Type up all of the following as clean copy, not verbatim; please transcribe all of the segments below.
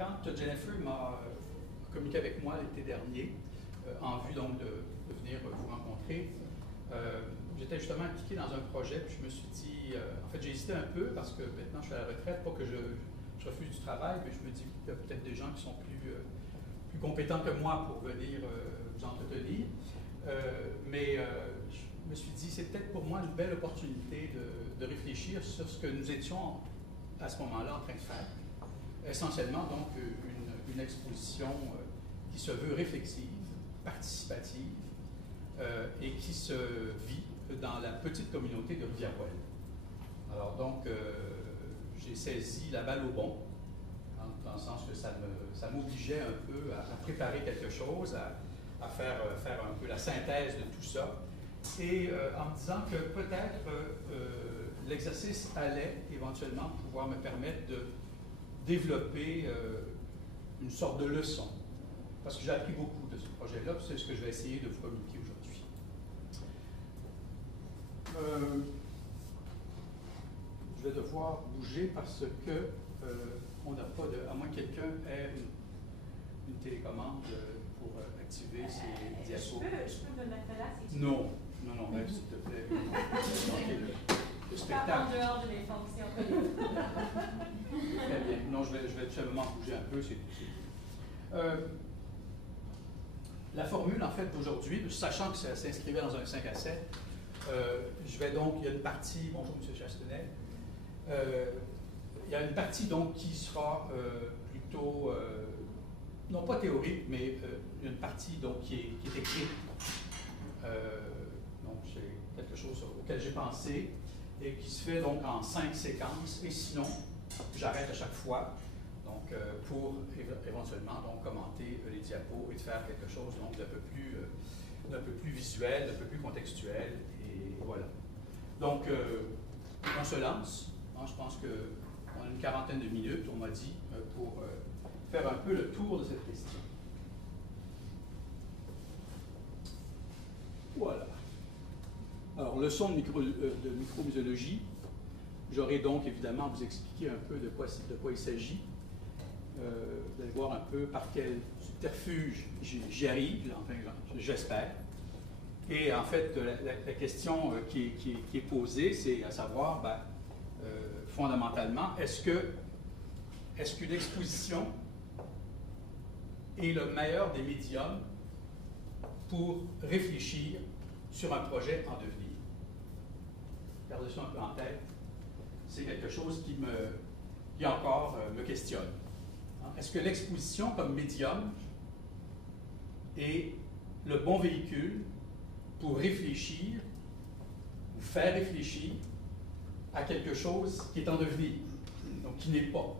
quand Jennifer m'a communiqué avec moi l'été dernier, en vue donc de venir vous rencontrer, j'étais justement impliqué dans un projet, puis je me suis dit, en fait j'ai hésité un peu parce que maintenant je suis à la retraite, pas que je refuse du travail, mais je me dis qu'il y a peut-être des gens qui sont plus compétents que moi pour venir vous entretenir. Mais je me suis dit, c'est peut-être pour moi une belle opportunité de réfléchir sur ce que nous étions à ce moment-là en train de faire. Essentiellement, donc, une exposition qui se veut réflexive, participative, et qui se vit dans la petite communauté de Rivière-Ouelle. Alors, donc, j'ai saisi la balle au bon, dans le sens que ça m'obligeait un peu à préparer quelque chose, à faire un peu la synthèse de tout ça, et en me disant que peut-être l'exercice allait éventuellement pouvoir me permettre de développer une sorte de leçon. Parce que j'ai appris beaucoup de ce projet-là, c'est ce que je vais essayer de vous communiquer aujourd'hui. Je vais devoir bouger parce que on n'a pas de... à moins que quelqu'un ait une télécommande pour activer ces diapos. Je peux me mettre là si tu veux. Non, même s'il te plaît. Le spectacle. Pas en dehors de mes fonctions. Très bien. Non, je vais tout simplement bouger un peu, c'est tout. La formule, en fait, d'aujourd'hui, sachant que ça s'inscrivait dans un 5 à 7, je vais donc, il y a une partie, bonjour M. Chastenet, il y a une partie donc qui sera plutôt, non pas théorique, mais une partie donc qui est écrite. Donc c'est quelque chose auquel j'ai pensé et qui se fait donc en 5 séquences, et sinon, j'arrête à chaque fois donc, pour éventuellement donc, commenter les diapos et de faire quelque chose donc, d'un peu plus visuel, d'un peu plus contextuel, et voilà. Donc, on se lance. Je pense qu'on a une quarantaine de minutes, on m'a dit, pour faire un peu le tour de cette question. Voilà. Alors, leçon de micromuséologie. J'aurai donc évidemment vous expliquer un peu de quoi il s'agit. Vous allez voir un peu par quel subterfuge j'y arrive, enfin, j'espère. Et en fait, la question qui est posée, c'est à savoir, fondamentalement, est-ce qu'une exposition est le meilleur des médiums pour réfléchir sur un projet en devenir? Gardez ça un peu en tête. C'est quelque chose qui encore me questionne. Est-ce que l'exposition comme médium est le bon véhicule pour réfléchir ou faire réfléchir à quelque chose qui est en devenir, donc qui n'est pas?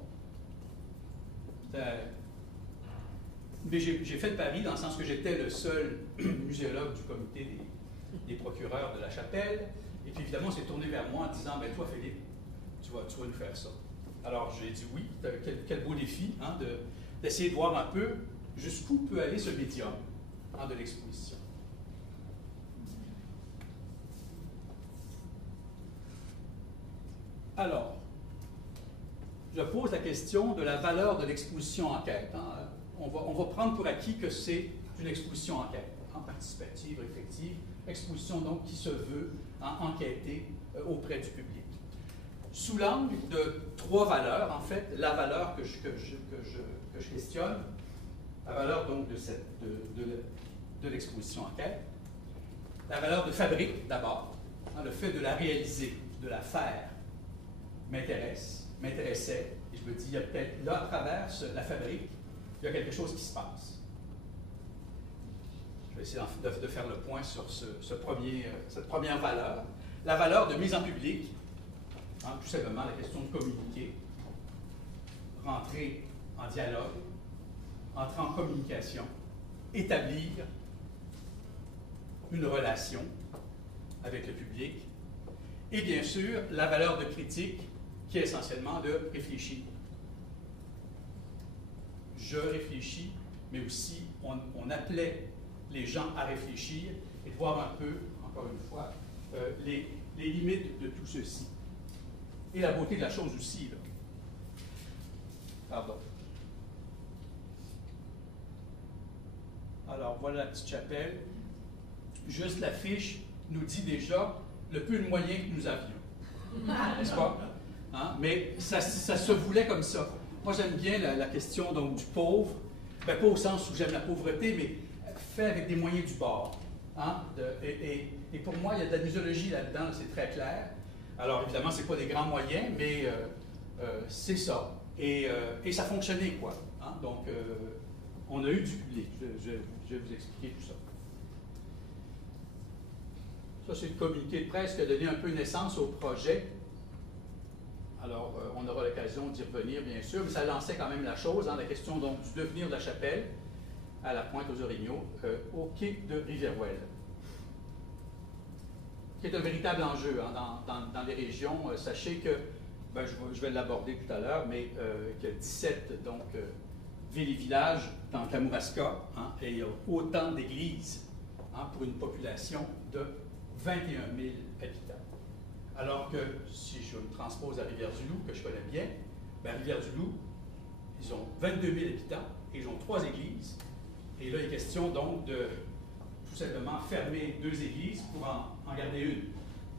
Mais j'ai fait le pari dans le sens que j'étais le seul muséologue du comité des procureurs de la Chapelle, et puis évidemment on s'est tourné vers moi en disant, ben toi Philippe, tu vas nous faire ça. Alors j'ai dit oui, quel beau défi d'essayer de voir un peu jusqu'où peut aller ce médium de l'exposition. Alors, je pose la question de la valeur de l'exposition enquête. On va prendre pour acquis que c'est une exposition enquête, participative, réflexive, exposition donc qui se veut enquêter auprès du public. Sous l'angle de 3 valeurs, en fait, la valeur que je questionne, la valeur donc de l'exposition enquête, la valeur de fabrique d'abord, le fait de la réaliser, de la faire, m'intéressait, et je me dis, il y a peut-être là, à travers la fabrique, il y a quelque chose qui se passe. Je vais essayer de faire le point sur cette première valeur. La valeur de mise en public, tout simplement la question de communiquer, rentrer en dialogue, entrer en communication, établir une relation avec le public, et bien sûr, la valeur de critique, qui est essentiellement de réfléchir. Je réfléchis, mais aussi on appelait les gens à réfléchir et de voir un peu, encore une fois, les limites de tout ceci. Et la beauté de la chose aussi, là. Pardon. Alors, voilà la petite chapelle. Juste l'affiche nous dit déjà le peu de moyens que nous avions. N'est-ce pas? Hein? Mais ça se voulait comme ça. Moi, j'aime bien la question donc, du pauvre. Ben, pas au sens où j'aime la pauvreté, mais fait avec des moyens du bord. Hein? Et pour moi, il y a de la muséologie là-dedans, c'est très clair. Alors, évidemment, ce n'est pas des grands moyens, mais c'est ça. Et ça fonctionnait, quoi. Hein? Donc, on a eu du public. Je vais vous expliquer tout ça. Ça, c'est le communiqué de presse qui a donné un peu naissance au projet. Alors, on aura l'occasion d'y revenir, bien sûr, mais ça lançait quand même la chose, hein, la question donc, du devenir de la chapelle à la pointe aux Orignaux, au quai de Rivière-Ouelle, qui est un véritable enjeu hein, dans les régions. Sachez que, ben, je vais l'aborder tout à l'heure, mais qu'il y a 17 donc, villes et villages dans Kamouraska, hein, et il y a autant d'églises hein, pour une population de 21 000 habitants. Alors que si je me transpose à Rivière-du-Loup, que je connais bien, ben Rivière-du-Loup, ils ont 22 000 habitants et ils ont 3 églises. Et là, il est question donc de tout simplement fermer 2 églises pour en garder une.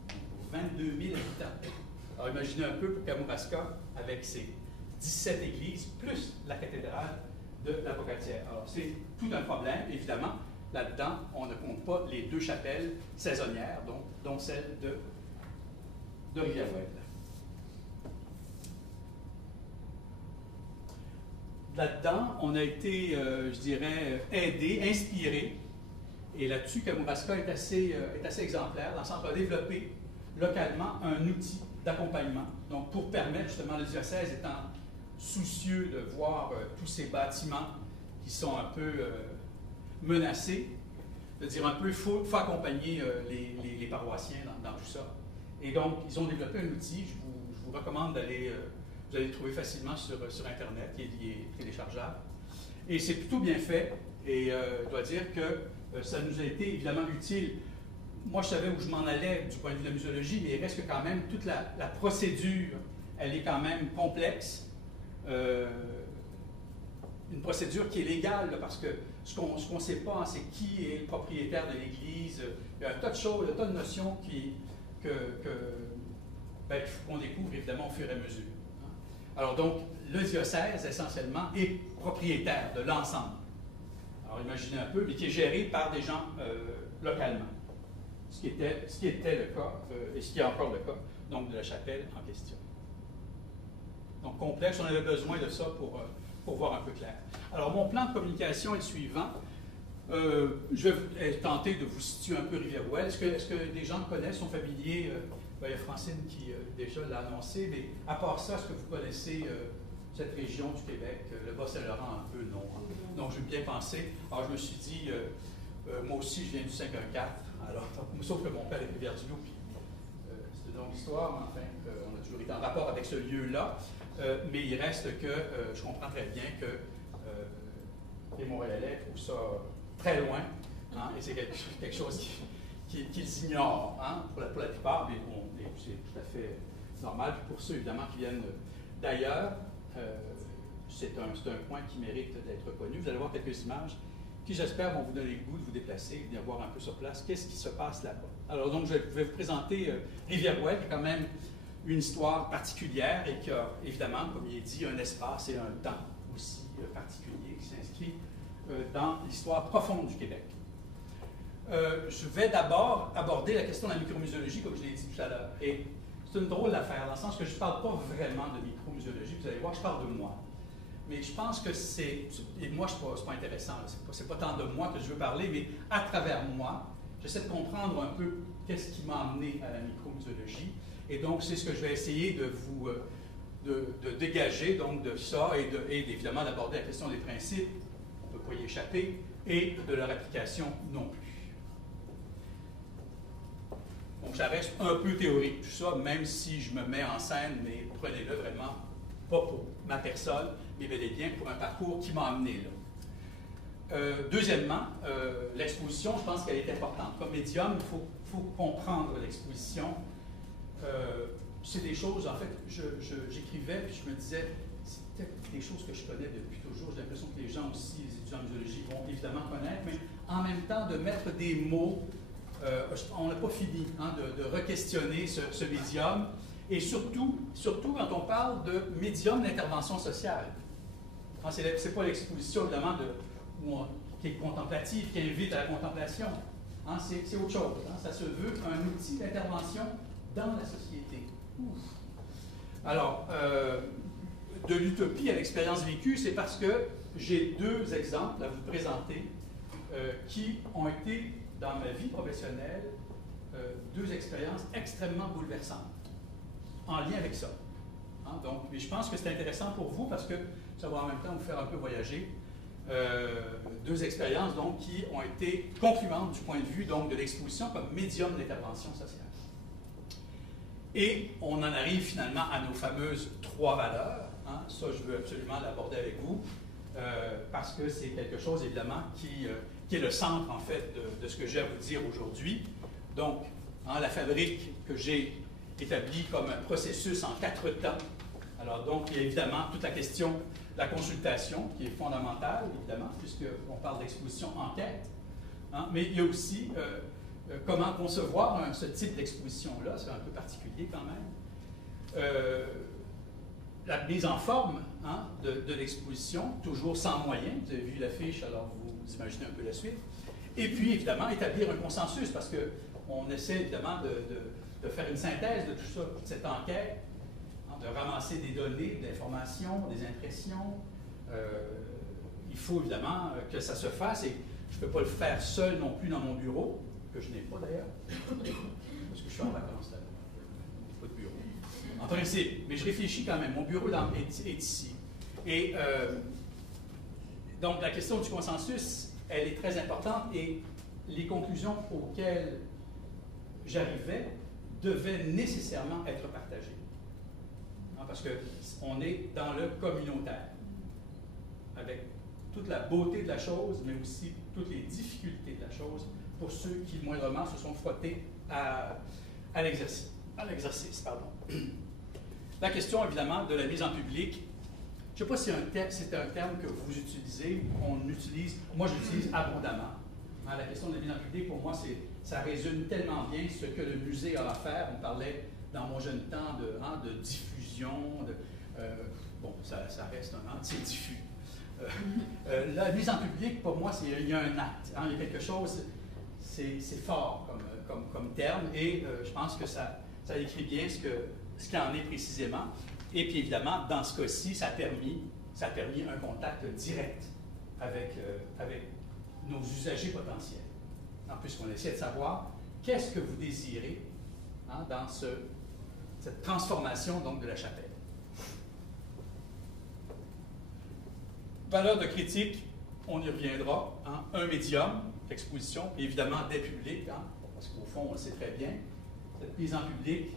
Pour 22 000 habitants. Alors imaginez un peu pour Kamouraska avec ses 17 églises, plus la cathédrale de la Pocatière. Alors c'est tout un problème, évidemment. Là-dedans, on ne compte pas les 2 chapelles saisonnières, dont celle de Rivière-Ouelle. Là-dedans, on a été, je dirais, aidé, inspiré. Et là-dessus, Kamouraska est assez exemplaire, dans le sens où on a développé localement un outil d'accompagnement. Donc, pour permettre, justement, le diocèse étant soucieux de voir tous ces bâtiments qui sont un peu menacés, de dire un peu, il faut accompagner les paroissiens dans tout ça. Et donc, ils ont développé un outil, je vous recommande d'aller, vous allez le trouver facilement sur Internet, qui est téléchargeable. Et c'est plutôt bien fait, et je dois dire que ça nous a été évidemment utile. Moi, je savais où je m'en allais du point de vue de la muséologie, mais il reste que quand même toute la procédure, elle est quand même complexe. Une procédure qui est légale, là, parce que ce qu'on ne sait pas, c'est qui est le propriétaire de l'Église. Il y a un tas de choses, un tas de notions qu'on découvre évidemment au fur et à mesure. Hein. Alors donc, le diocèse, essentiellement, est propriétaire de l'ensemble. Alors imaginez un peu, mais qui est géré par des gens localement. Ce qui était le cas, et ce qui est encore le cas, donc de la chapelle en question. Donc complexe, on avait besoin de ça pour voir un peu clair. Alors mon plan de communication est le suivant. Je vais tenter de vous situer un peu Rivière-Ouelle. Est-ce que des gens connaissent, sont familiers? Il y a Francine qui déjà l'a annoncé, mais à part ça, est-ce que vous connaissez cette région du Québec, le Bas-Saint-Laurent un peu? Non. Donc j'ai bien pensé. Alors je me suis dit, moi aussi je viens du 514, alors, sauf que mon père est de Rivière-du-Loup, puis c'est une longue histoire, mais enfin, on a toujours été en rapport avec ce lieu-là. Mais il reste que je comprends très bien que les Montréalais trouvent ça très loin, hein, et c'est quelque chose qu'ils ignorent hein, pour la plupart, mais bon, c'est tout à fait normal. Puis pour ceux, évidemment, qui viennent d'ailleurs, c'est un point qui mérite d'être reconnu. Vous allez voir quelques images qui, j'espère, vont vous donner le goût de vous déplacer et de venir voir un peu sur place qu'est-ce qui se passe là-bas. Alors donc, je vais vous présenter Rivière-Ouelle, qui est quand même une histoire particulière et qui a, évidemment, comme il est dit, un espace et un temps aussi particulier qui s'inscrit dans l'histoire profonde du Québec. Je vais d'abord aborder la question de la micromuséologie, comme je l'ai dit tout à l'heure. Et c'est une drôle d'affaire, dans le sens que je ne parle pas vraiment de micromuséologie. Vous allez voir, je parle de moi. Mais je pense que c'est... Et moi, ce n'est pas intéressant. Ce n'est pas tant de moi que je veux parler, mais à travers moi, j'essaie de comprendre un peu qu'est-ce qui m'a amené à la micromuséologie. Et donc, c'est ce que je vais essayer de vous de dégager donc, de ça et évidemment d'aborder la question des principes, on ne peut pas y échapper, et de leur application non plus. Donc, ça reste un peu théorique tout ça, même si je me mets en scène, mais prenez-le vraiment, pas pour ma personne, mais bel et bien pour un parcours qui m'a amené là. Deuxièmement, l'exposition, je pense qu'elle est importante. Comme médium, il faut comprendre l'exposition. C'est des choses, en fait, j'écrivais, puis je me disais, c'est peut-être des choses que je connais depuis toujours. J'ai l'impression que les gens aussi, les étudiants en muséologie, vont évidemment connaître, mais en même temps, de mettre des mots, on n'a pas fini hein, de re-questionner ce médium, et surtout quand on parle de médium d'intervention sociale. Hein, ce n'est pas l'exposition, évidemment, qui est contemplative, qui invite à la contemplation. Hein, c'est autre chose. Hein, ça se veut un outil d'intervention dans la société. Ouf. Alors, de l'utopie à l'expérience vécue, c'est parce que j'ai deux exemples à vous présenter qui ont été, dans ma vie professionnelle, deux expériences extrêmement bouleversantes en lien avec ça. Hein, donc, mais je pense que c'est intéressant pour vous parce que ça va en même temps vous faire un peu voyager. Deux expériences donc, qui ont été concluantes du point de vue donc, de l'exposition comme médium d'intervention sociale. Et on en arrive finalement à nos fameuses trois valeurs. Hein. Ça, je veux absolument l'aborder avec vous parce que c'est quelque chose, évidemment, qui est le centre, en fait, de ce que j'ai à vous dire aujourd'hui. Donc, hein, la fabrique que j'ai établie comme un processus en 4 temps. Alors, donc, il y a évidemment toute la question de la consultation qui est fondamentale, évidemment, puisqu'on parle d'exposition enquête. Hein, mais il y a aussi comment concevoir ce type d'exposition-là, c'est un peu particulier quand même. La mise en forme hein, de l'exposition, toujours sans moyens. Vous avez vu l'affiche, alors vous imaginez un peu la suite. Et puis, évidemment, établir un consensus, parce qu'on essaie évidemment de faire une synthèse de tout ça, de cette enquête, hein, de ramasser des données, des informations, des impressions. Il faut évidemment que ça se fasse, et je ne peux pas le faire seul non plus dans mon bureau, que je n'ai pas d'ailleurs, parce que je suis en vacances là. Pas de bureau. En principe, mais je réfléchis quand même. Mon bureau est ici. Et donc, la question du consensus, elle est très importante et les conclusions auxquelles j'arrivais devaient nécessairement être partagées. Hein, parce qu'on est dans le communautaire, avec toute la beauté de la chose, mais aussi toutes les difficultés de la chose pour ceux qui, moindrement, se sont frottés à l'exercice. La question, évidemment, de la mise en public. Je ne sais pas si c'est un terme que vous utilisez, qu'on utilise. Moi, j'utilise abondamment. Hein, la question de la mise en public, pour moi, ça résume tellement bien ce que le musée a à faire. On parlait dans mon jeune temps de diffusion. Bon, ça reste un anti-diffus. La mise en public, pour moi, il y a un acte. Hein, il y a quelque chose, c'est fort comme terme, et je pense que ça décrit bien ce qu'il en est précisément. Et puis évidemment, dans ce cas-ci, ça a permis un contact direct avec nos usagers potentiels. En plus, on essaie de savoir qu'est-ce que vous désirez hein, dans cette transformation donc, de la chapelle. Valeur de critique, on y reviendra. Hein, un médium, l'exposition, et évidemment des publics, hein, parce qu'au fond, on le sait très bien, cette mise en public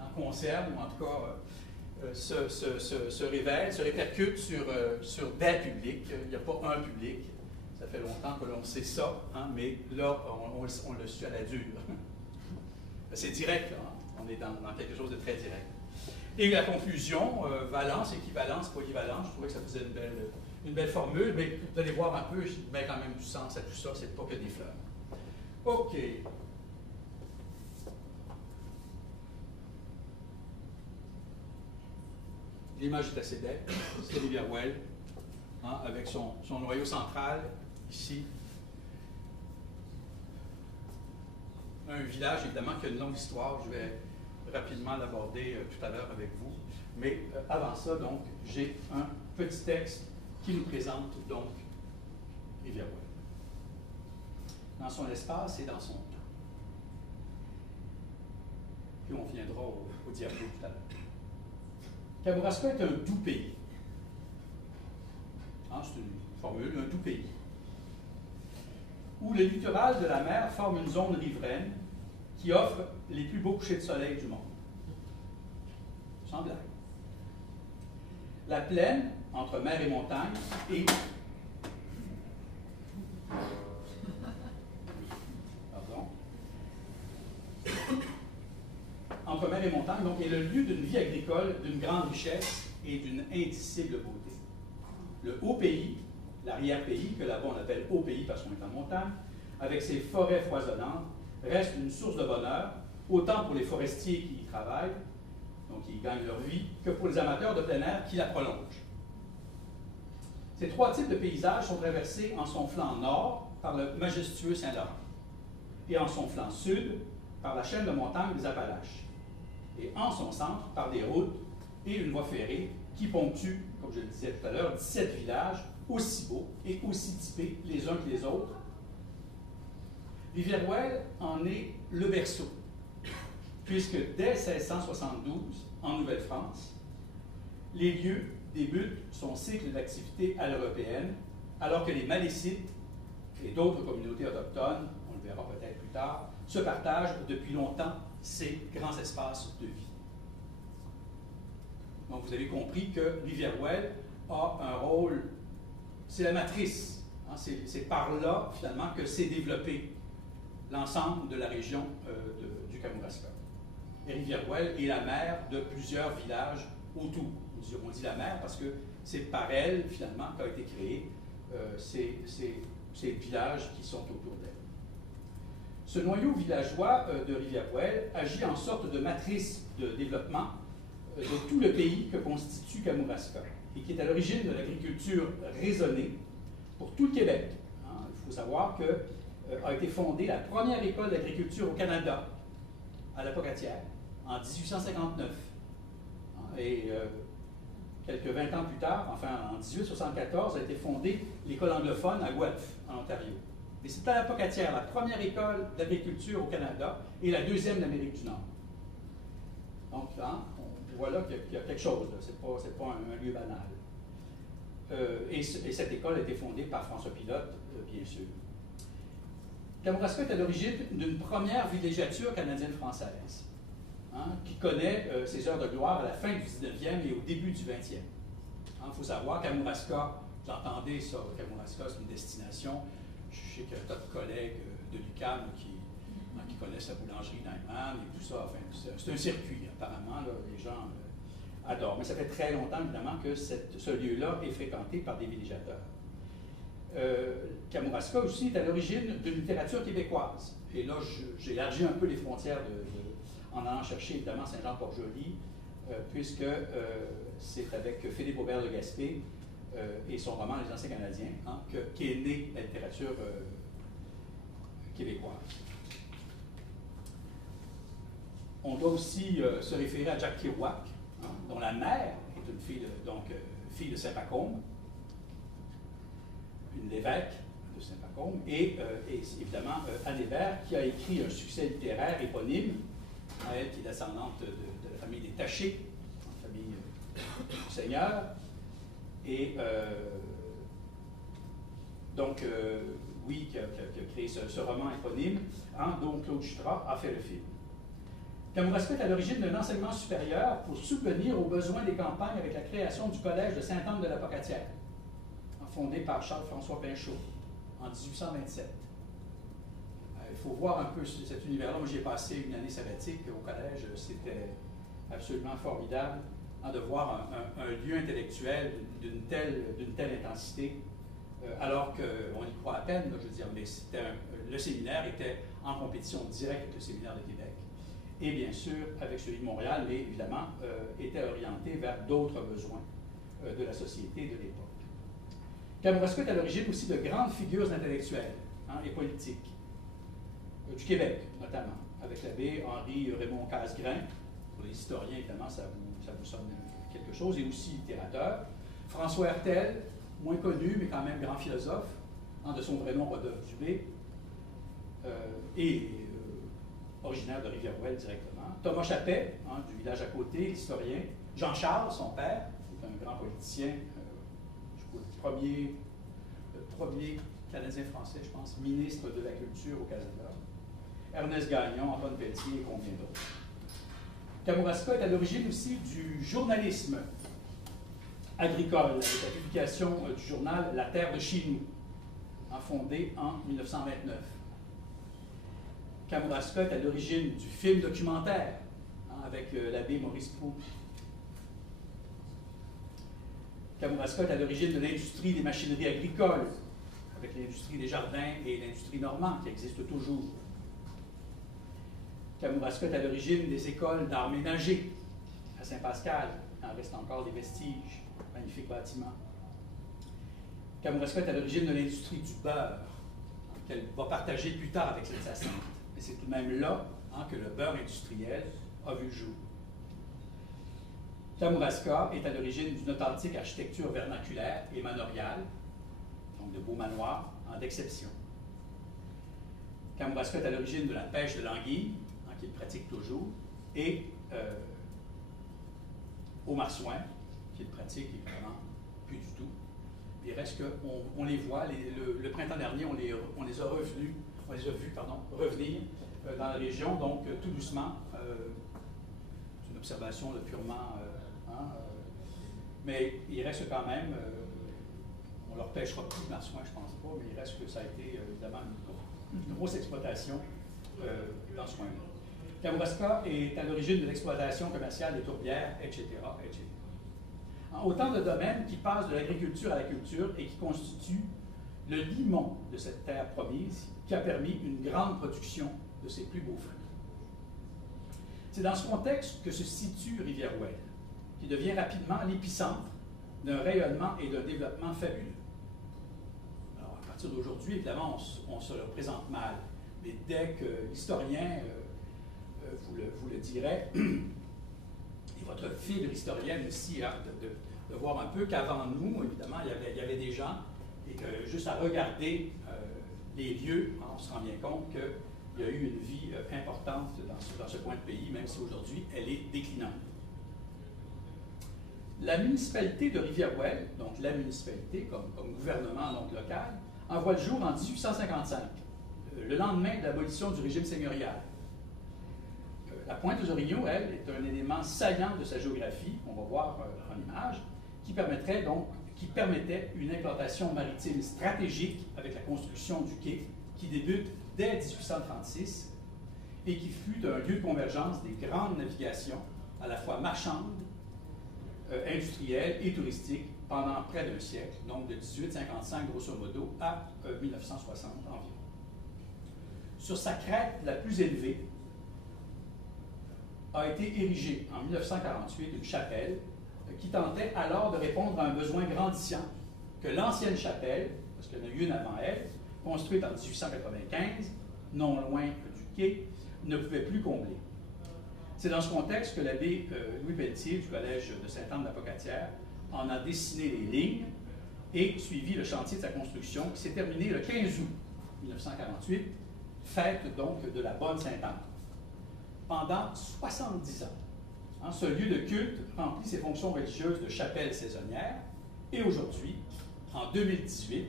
hein, concerne, ou en tout cas, se révèle, se répercute sur des publics. Il n'y a pas un public. Ça fait longtemps que l'on sait ça, hein, mais là, on le suit à la dure. C'est direct, là, hein. On est dans quelque chose de très direct. Et la conclusion, valence, équivalence, polyvalence, je trouvais que ça faisait une belle formule, mais vous allez voir un peu, je mets quand même du sens à tout ça, c'est pas que des fleurs. OK. L'image est assez belle, c'est Olivia Well, hein, avec son noyau central, ici. Un village, évidemment, qui a une longue histoire, je vais rapidement l'aborder tout à l'heure avec vous. Mais avant ça, donc, j'ai un petit texte qui nous présente, donc, Olivia Well. Dans son espace et dans son temps. Puis on viendra au diable tout à l'heure. Kamouraska est un doux pays. Hein, c'est une formule, un doux pays. Où le littoral de la mer forme une zone riveraine qui offre les plus beaux couchers de soleil du monde. Sans blague. La plaine, entre mer et montagne, est... Pardon. Entre mer et montagne, donc, est le lieu d'une vie agricole agricole d'une grande richesse et d'une indicible beauté. Le Haut-Pays, l'arrière-pays, que là-bas on appelle Haut-Pays parce qu'on est en montagne, avec ses forêts foisonnantes, reste une source de bonheur, autant pour les forestiers qui y travaillent, donc qui y gagnent leur vie, que pour les amateurs de plein air qui la prolongent. Ces trois types de paysages sont traversés en son flanc nord par le majestueux Saint-Laurent et en son flanc sud par la chaîne de montagnes des Appalaches et en son centre par des routes et une voie ferrée qui ponctuent, comme je le disais tout à l'heure, 17 villages aussi beaux et aussi typés les uns que les autres. Rivière-Ouelle en est le berceau, puisque dès 1672, en Nouvelle-France, les lieux débutent son cycle d'activité à l'européenne, alors que les Malécites et d'autres communautés autochtones, on le verra peut-être plus tard, se partagent depuis longtemps ces grands espaces de vie. Donc vous avez compris que Rivière-Ouelle a un rôle, c'est la matrice, hein, c'est par là finalement que s'est développé l'ensemble de la région du Kamouraska. Et Rivière-Ouelle est la mère de plusieurs villages autour. On dit la mère parce que c'est par elle, finalement, qu'a été créé ces villages qui sont autour d'elle. Ce noyau villageois de Rivière-Ouelle agit en sorte de matrice de développement de tout le pays que constitue Kamouraska et qui est à l'origine de l'agriculture raisonnée pour tout le Québec. Hein, il faut savoir que a été fondée la première école d'agriculture au Canada, à la Pocatière, en 1859. Et quelques 20 ans plus tard, enfin en 1874, a été fondée l'école anglophone à Guelph, en Ontario. Et c'est à la Pocatière, la première école d'agriculture au Canada et la deuxième d'Amérique du Nord. Donc, hein, on voit là qu'il y a quelque chose, ce n'est pas un lieu banal. Et cette école a été fondée par François Pilote, bien sûr. Kamouraska est à l'origine d'une première villégiature canadienne-française, hein, qui connaît ses heures de gloire à la fin du 19e et au début du 20e. Il faut savoir, Kamouraska, vous entendez ça, Kamouraska, c'est une destination. Je sais qu'il y a un tas de collègues de l'UQAM qui connaissent la boulangerie Neumann et tout ça. Enfin, c'est un circuit, apparemment, là, les gens adorent. Mais ça fait très longtemps, évidemment, que ce lieu-là est fréquenté par des villégiateurs. Kamouraska aussi est à l'origine d'une littérature québécoise. Et là, j'ai élargi un peu les frontières en allant chercher évidemment Saint-Jean-Port-Joli, puisque c'est avec Philippe Aubert de Gaspé et son roman Les Anciens Canadiens hein, qu'est née la littérature québécoise. On doit aussi se référer à Jacques Kerouac, hein, dont la mère est une fille de Saint-Pacôme, une l'évêque de Saint-Pacôme, et évidemment Anne Hébert, qui a écrit un succès littéraire éponyme, elle qui est descendante de la famille des Taché, une famille du Seigneur, et donc, oui, qui a créé ce roman éponyme, hein, dont Claude Jutras a fait le film. Kamouraska est à l'origine d'un enseignement supérieur pour subvenir aux besoins des campagnes avec la création du collège de Sainte-Anne-de-la-Pocatière, fondé par Charles-François Pinchot en 1827. Il faut voir un peu cet univers-là. Moi, j'ai passé une année sabbatique au collège. C'était absolument formidable hein, de voir un lieu intellectuel d'une telle intensité, alors qu'on y croit à peine. Là, je veux dire, mais le séminaire était en compétition directe avec le séminaire de Québec. Et bien sûr, avec celui de Montréal, mais évidemment, était orienté vers d'autres besoins de la société de l'époque. Kamouraska est à l'origine aussi de grandes figures intellectuelles hein, et politiques, du Québec notamment, avec l'abbé Henri-Raymond Casgrain. Pour les historiens, évidemment, ça vous sonne quelque chose, et aussi littérateur. François Hertel, moins connu, mais quand même grand philosophe, hein, de son vrai nom Rodolphe Dubé, et originaire de Rivière-Ouelle directement. Thomas Chappet, hein, du village à côté, l'historien. Jean-Charles, son père, c'est un grand politicien, le premier Canadien-Français, je pense, ministre de la Culture au Canada. Ernest Gagnon, Antoine Pelletier et combien d'autres. Kamouraska est à l'origine aussi du journalisme agricole, avec la publication du journal La Terre de chez nous, fondé en 1929. Kamouraska est à l'origine du film documentaire, hein, avec l'abbé Maurice Proulx, Kamouraska est à l'origine de l'industrie des machineries agricoles, avec l'industrie des jardins et l'industrie normande qui existent toujours. Kamouraska est à l'origine des écoles d'art ménager à Saint-Pascal. Il en reste encore des vestiges, magnifiques bâtiments. Kamouraska est à l'origine de l'industrie du beurre, qu'elle va partager plus tard avec l'Alsace-Sainte. Mais c'est tout de même là que le beurre industriel a vu le jour. Kamouraska est à l'origine d'une authentique architecture vernaculaire et manoriale, donc de beaux manoirs d'exception. Kamouraska est à l'origine de la pêche de l'anguille, qu'il pratique toujours, et au marsouin, qu'il pratique évidemment plus du tout. Il reste qu'on les voit, le printemps dernier, on les a vus revenir dans la région, donc tout doucement. C'est une observation purement... mais il reste quand même, on ne leur pêchera plus de marsouin, je ne pense pas, mais il reste que ça a été évidemment une grosse exploitation dans ce coin-là. Kamouraska est à l'origine de l'exploitation commerciale des tourbières, etc., etc. Autant de domaines qui passent de l'agriculture à la culture et qui constituent le limon de cette terre promise qui a permis une grande production de ses plus beaux fruits. C'est dans ce contexte que se situe Rivière-Ouelle, qui devient rapidement l'épicentre d'un rayonnement et d'un développement fabuleux. Alors, à partir d'aujourd'hui, évidemment, on se le représente mal, mais dès que l'historien vous le dirait, et votre fibre historienne aussi, de voir un peu qu'avant nous, évidemment, il y avait des gens, et que juste à regarder les lieux, on se rend bien compte qu'il y a eu une vie importante dans ce coin de pays, même si aujourd'hui, elle est déclinante. La municipalité de Rivière-Ouelle, donc la municipalité comme gouvernement donc, local, envoie le jour en 1855, le lendemain de l'abolition du régime seigneurial. La pointe aux Orignaux, elle, est un élément saillant de sa géographie, on va voir en image, qui permettait une implantation maritime stratégique avec la construction du quai, qui débute dès 1836 et qui fut un lieu de convergence des grandes navigations, à la fois marchandes, industrielles et touristiques, pendant près d'un siècle, donc de 1855 grosso modo à 1960 environ. Sur sa crête la plus élevée, a été érigée en 1948 une chapelle qui tentait alors de répondre à un besoin grandissant que l'ancienne chapelle, parce qu'il y en a eu une avant elle, construite en 1895, non loin du quai, ne pouvait plus combler. C'est dans ce contexte que l'abbé Louis Pelletier du Collège de Sainte-Anne-de-la-Pocatière en a dessiné les lignes et suivi le chantier de sa construction qui s'est terminé le 15 août 1948, fête donc de la Bonne Sainte-Anne. Pendant 70 ans, ce lieu de culte remplit ses fonctions religieuses de chapelle saisonnière et aujourd'hui, en 2018,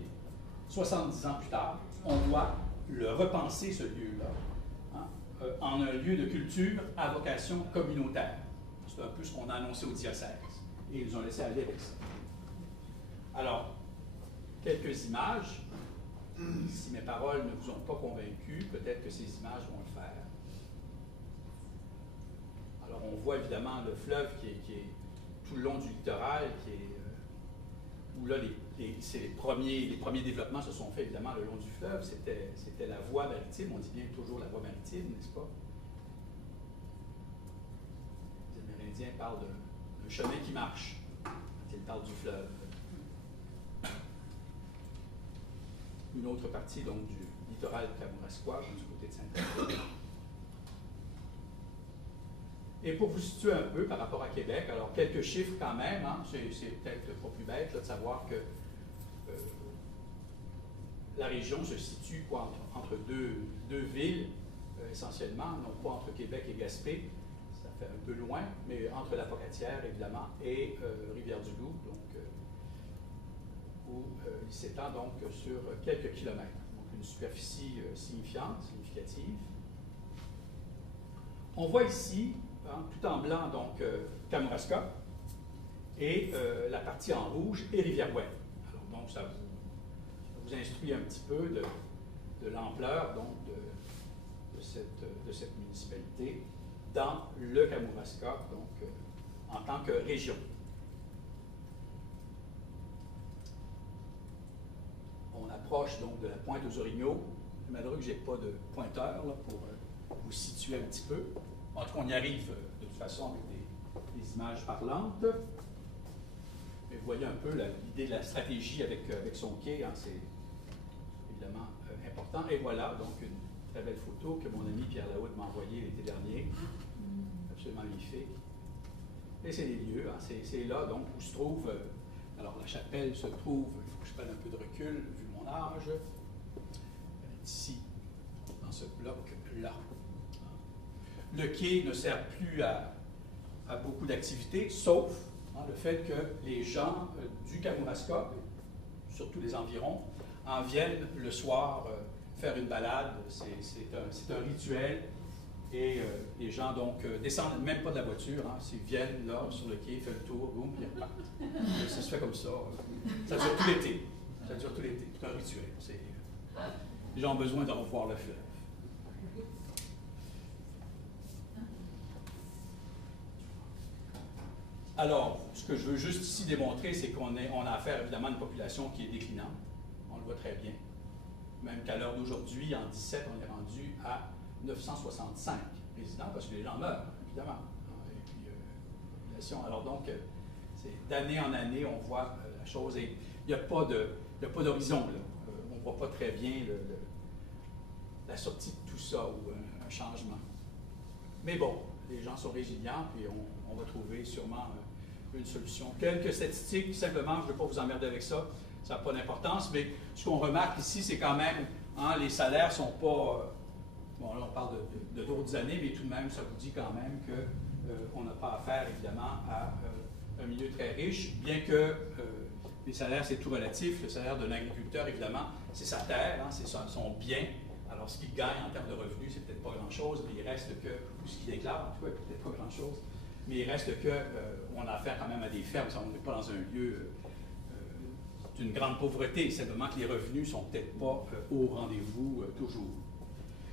70 ans plus tard, on doit le repenser, ce lieu-là, en un lieu de culture à vocation communautaire. C'est un peu ce qu'on a annoncé au diocèse et ils nous ont laissé aller avec ça. Alors, quelques images. Si mes paroles ne vous ont pas convaincu, peut-être que ces images vont le faire. Alors, on voit évidemment le fleuve qui est tout le long du littoral, où là, les premiers développements se sont faits évidemment le long du fleuve. C'était la voie maritime, on dit bien toujours la voie maritime, n'est-ce pas? Les Amérindiens parlent d'un chemin qui marche quand ils parlent du fleuve. Une autre partie donc du littoral kamouraskois, du côté de Sainte-Anne. Et pour vous situer un peu par rapport à Québec, alors quelques chiffres quand même, c'est peut-être pas plus bête là, de savoir que la région se situe entre deux villes, essentiellement, non pas entre Québec et Gaspé, ça fait un peu loin, mais entre la Pocatière, évidemment, et Rivière-du-Loup, donc, où il s'étend donc sur quelques kilomètres, donc une superficie significative. On voit ici, tout en blanc, donc Kamouraska, et la partie en rouge est Rivière-Ouelle. Alors donc ça vous instruit un petit peu de l'ampleur donc de cette municipalité dans le Kamouraska, donc en tant que région. proche donc, de la pointe aux Orignaux. C'est malheureux que je n'ai pas de pointeur là, pour vous situer un petit peu. En tout cas, on y arrive de toute façon avec des images parlantes. Mais vous voyez un peu l'idée de la stratégie avec son quai, hein, c'est évidemment important. Et voilà, donc une très belle photo que mon ami Pierre Lahoud m'a envoyée l'été dernier. Absolument magnifique. Et c'est les lieux, hein, c'est là donc où se trouve, alors la chapelle se trouve, il faut que je prenne un peu de recul vu mon âge, elle est ici, dans ce bloc-là. Le quai ne sert plus à beaucoup d'activités, sauf le fait que les gens du Kamouraska, surtout les environs, en viennent le soir faire une balade. C'est un rituel. Et les gens, donc, descendent même pas de la voiture. Hein, s'ils viennent là, sur le quai, font le tour, boum, puis ils repartent. Ça se fait comme ça. Ça dure tout l'été. Ça dure tout l'été. C'est un rituel. Les gens ont besoin de revoir le fleuve. Alors, ce que je veux juste ici démontrer, c'est qu'on a affaire évidemment à une population qui est déclinante. On le voit très bien. Même qu'à l'heure d'aujourd'hui, en 17, on est rendu à 965 résidents, parce que les gens meurent, évidemment. Et puis, population. Alors donc, d'année en année, on voit la chose. Et il n'y a pas d'horizon, là. On ne voit pas très bien la sortie de tout ça, ou un changement. Mais bon, les gens sont résilients, et on va trouver sûrement une solution. Quelques statistiques, simplement, je ne veux pas vous emmerder avec ça, ça n'a pas d'importance, mais ce qu'on remarque ici, c'est quand même, hein, les salaires ne sont pas, bon là on parle de d'autres années, mais tout de même, ça vous dit quand même qu'on n'a pas affaire, évidemment, à un milieu très riche, bien que les salaires, c'est tout relatif. Le salaire d'un agriculteur, évidemment, c'est sa terre, hein, c'est son bien. Alors, ce qu'il gagne en termes de revenus, c'est peut-être pas grand-chose, mais il reste que, ou ce qu'il déclare, en tout cas, peut-être pas grand-chose, mais il reste qu'on a affaire quand même à des fermes. On n'est pas dans un lieu d'une grande pauvreté, simplement que les revenus ne sont peut-être pas au rendez-vous toujours.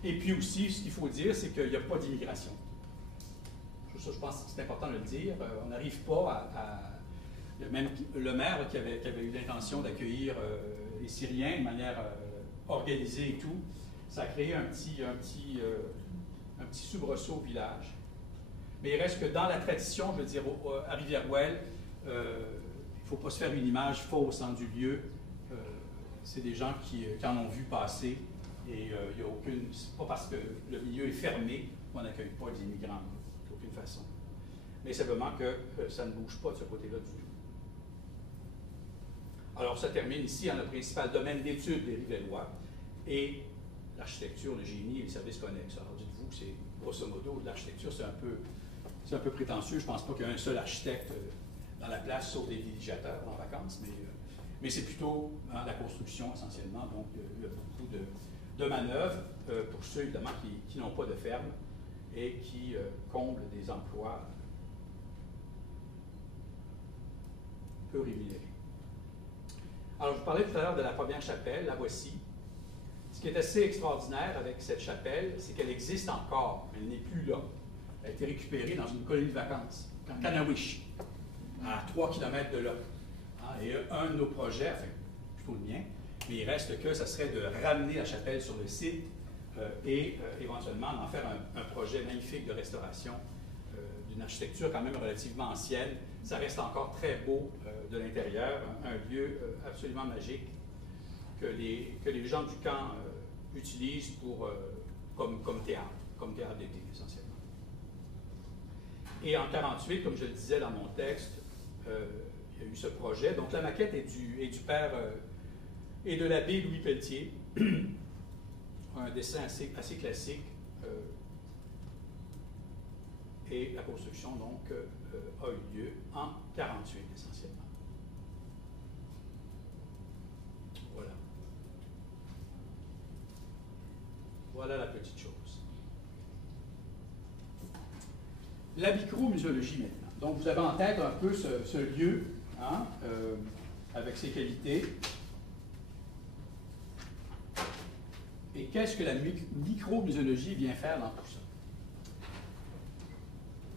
Et puis aussi, ce qu'il faut dire, c'est qu'il n'y a pas d'immigration. Ça, je pense que c'est important de le dire. On n'arrive pas à même le maire qui avait eu l'intention d'accueillir les Syriens de manière organisée et tout, ça a créé un petit soubresaut au village. Mais il reste que dans la tradition, je veux dire, à Rivière-Ouelle, il ne faut pas se faire une image fausse du lieu. C'est des gens qui en ont vu passer et il n'y a aucune. C'est pas parce que le milieu est fermé qu'on n'accueille pas les immigrants, d'aucune façon. Mais simplement que ça ne bouge pas de ce côté-là du tout. Alors, ça termine ici en le principal domaine d'études des Rivellois et l'architecture, le génie et les services connexes. Alors, dites-vous que c'est grosso modo de l'architecture, c'est un peu prétentieux. Je ne pense pas qu'il y ait un seul architecte dans la place, sauf des villégiateurs en vacances, mais c'est plutôt dans la construction essentiellement. Donc, il y a beaucoup de manœuvres pour ceux, évidemment, qui n'ont pas de ferme et qui comblent des emplois peu rémunérés. Alors, je vous parlais tout à l'heure de la première chapelle, la voici. Ce qui est assez extraordinaire avec cette chapelle, c'est qu'elle existe encore. Elle n'est plus là. Elle a été récupérée dans une colonie de vacances, en Canawish, à 3 km de là. Et un de nos projets, enfin, plutôt le mien, mais il reste que ça serait de ramener la chapelle sur le site et éventuellement d'en faire un projet magnifique de restauration d'une architecture quand même relativement ancienne. Ça reste encore très beau de l'intérieur, un lieu absolument magique que les gens du camp utilisent comme théâtre d'été essentiellement. Et en 1948, comme je le disais dans mon texte, il y a eu ce projet. Donc la maquette est du père et de l'abbé Louis Pelletier, un dessin assez classique. Et la construction, donc, a eu lieu en 1948, essentiellement. Voilà. Voilà la petite chose. La micromuséologie, maintenant. Donc, vous avez en tête un peu ce lieu, hein, avec ses qualités. Et qu'est-ce que la micromuséologie vient faire dans tout ça?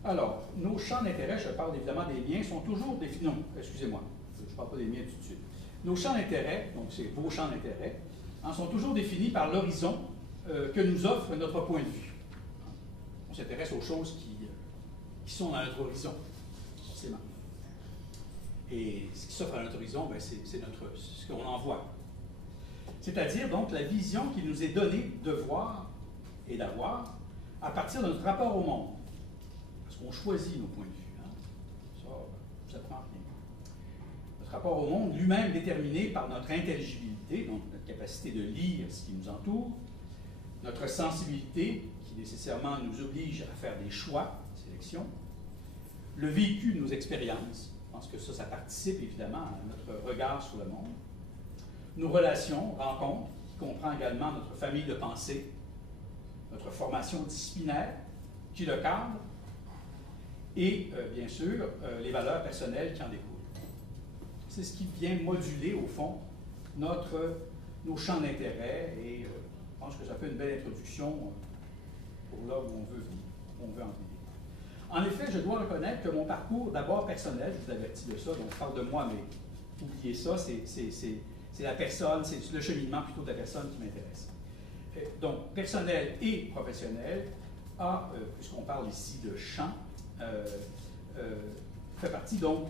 Alors, nos champs d'intérêt, je parle évidemment des miens, sont toujours définis. Non, excusez-moi, je ne parle pas des miens tout de suite. Nos champs d'intérêt, donc c'est vos champs d'intérêt, sont toujours définis par l'horizon que nous offre notre point de vue. On s'intéresse aux choses qui sont à notre horizon, forcément. Et ce qui s'offre à notre horizon, ben, c'est ce qu'on en voit. C'est-à-dire donc la vision qui nous est donnée de voir et d'avoir à partir de notre rapport au monde. Parce qu'on choisit nos points de vue. Hein. Ça prend rien. Notre rapport au monde, lui-même déterminé par notre intelligibilité, donc notre capacité de lire ce qui nous entoure, notre sensibilité, qui nécessairement nous oblige à faire des choix, sélection, le vécu de nos expériences, je pense que ça participe évidemment à notre regard sur le monde, nos relations, rencontres, qui comprend également notre famille de pensée, notre formation disciplinaire, qui le cadre, et bien sûr, les valeurs personnelles qui en découlent. C'est ce qui vient moduler, au fond, nos champs d'intérêt, et je pense que ça fait une belle introduction pour là où on veut en venir. En effet, je dois reconnaître que mon parcours, d'abord personnel, je vous avertis de ça, donc je parle de moi, mais oubliez ça, c'est la personne, c'est le cheminement plutôt de la personne qui m'intéresse. Donc, personnel et professionnel puisqu'on parle ici de champ, fait partie donc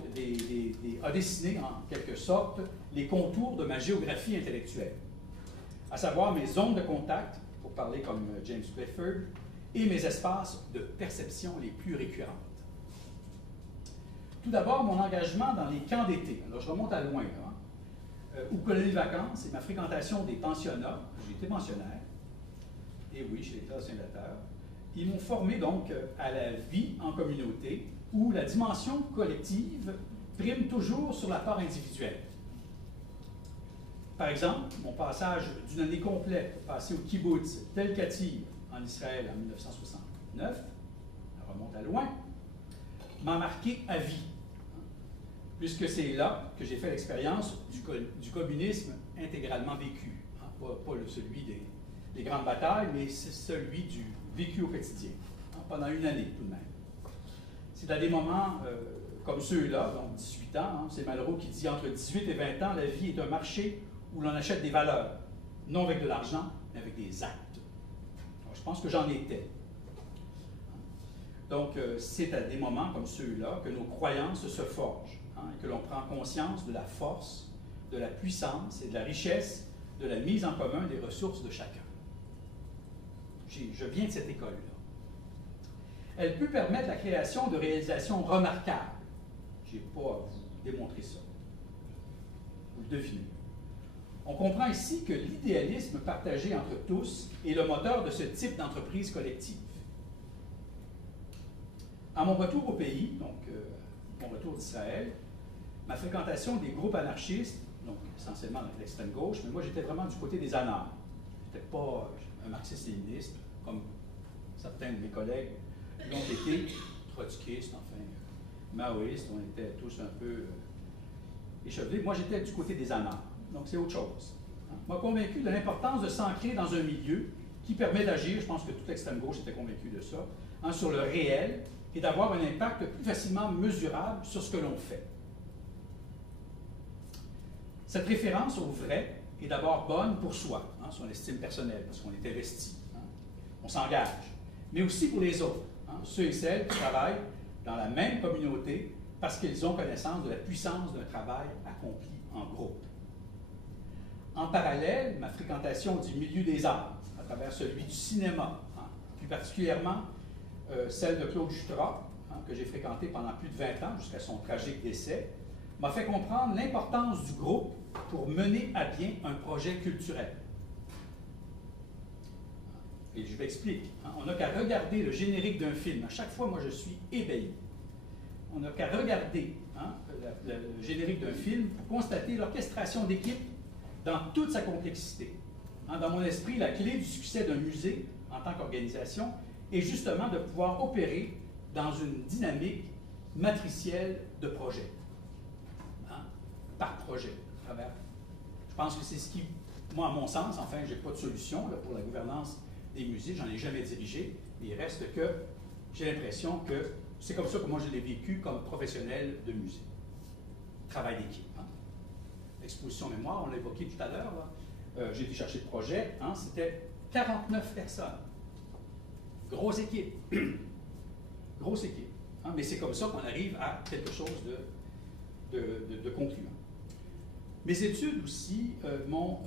a dessiné en quelque sorte les contours de ma géographie intellectuelle, à savoir mes zones de contact, pour parler comme James Clifford, et mes espaces de perception les plus récurrentes. Tout d'abord, mon engagement dans les camps d'été. Alors, je remonte à loin, ou colonies de vacances, et ma fréquentation des pensionnats. J'ai été pensionnaire, et oui, chez l'État Saint-Lateur. Ils m'ont formé donc à la vie en communauté, où la dimension collective prime toujours sur la part individuelle. Par exemple, mon passage d'une année complète passé au kibbutz Tel Katir en Israël en 1969, ça remonte à loin, m'a marqué à vie, puisque c'est là que j'ai fait l'expérience du communisme intégralement vécu. Pas celui des grandes batailles, mais c'est celui du vécu au quotidien, pendant une année tout de même. C'est à des moments comme ceux-là, donc 18 ans, c'est Malraux qui dit « Entre 18 et 20 ans, la vie est un marché où l'on achète des valeurs, non avec de l'argent, mais avec des actes. » Je pense que j'en étais. Donc, c'est à des moments comme ceux-là que nos croyances se forgent, et que l'on prend conscience de la force, de la puissance et de la richesse de la mise en commun des ressources de chacun. Je viens de cette école-là. Elle peut permettre la création de réalisations remarquables. Je n'ai pas à vous démontrer ça. Vous le devinez. On comprend ici que l'idéalisme partagé entre tous est le moteur de ce type d'entreprise collective. À mon retour au pays, donc mon retour d'Israël, ma fréquentation des groupes anarchistes, donc essentiellement dans l'extrême gauche, mais moi j'étais vraiment du côté des anards. Je n'étais pas un marxiste-léniniste, comme certains de mes collègues l'ont été, trotskistes, enfin, maoïstes, on était tous un peu échevelés. Moi j'étais du côté des anards. Donc, c'est autre chose. M'a convaincu de l'importance de s'ancrer dans un milieu qui permet d'agir, je pense que toute l'extrême gauche était convaincue de ça, sur le réel et d'avoir un impact plus facilement mesurable sur ce que l'on fait. Cette référence au vrai est d'abord bonne pour soi, son estime personnelle, parce qu'on est investi, on s'engage, mais aussi pour les autres, ceux et celles qui travaillent dans la même communauté parce qu'ils ont connaissance de la puissance d'un travail accompli en groupe. En parallèle, ma fréquentation du milieu des arts, à travers celui du cinéma, plus particulièrement celle de Claude Jutras, que j'ai fréquenté pendant plus de 20 ans jusqu'à son tragique décès, m'a fait comprendre l'importance du groupe pour mener à bien un projet culturel. Et je m'explique. On n'a qu'à regarder le générique d'un film. À chaque fois, moi, je suis ébahi. On n'a qu'à regarder le générique d'un film pour constater l'orchestration d'équipe dans toute sa complexité. Dans mon esprit, la clé du succès d'un musée en tant qu'organisation est justement de pouvoir opérer dans une dynamique matricielle de projet. Par projet. Je pense que c'est ce qui, moi, à mon sens, enfin, je n'ai pas de solution pour la gouvernance des musées, j'en ai jamais dirigé, mais il reste que j'ai l'impression que c'est comme ça que moi je l'ai vécu comme professionnel de musée. Travail d'équipe. l'exposition mémoire, on l'a évoqué tout à l'heure, j'ai été chercher le projet, hein, c'était 49 personnes. Grosse équipe. Grosse équipe. Hein, mais c'est comme ça qu'on arrive à quelque chose de concluant. Mes études aussi m'ont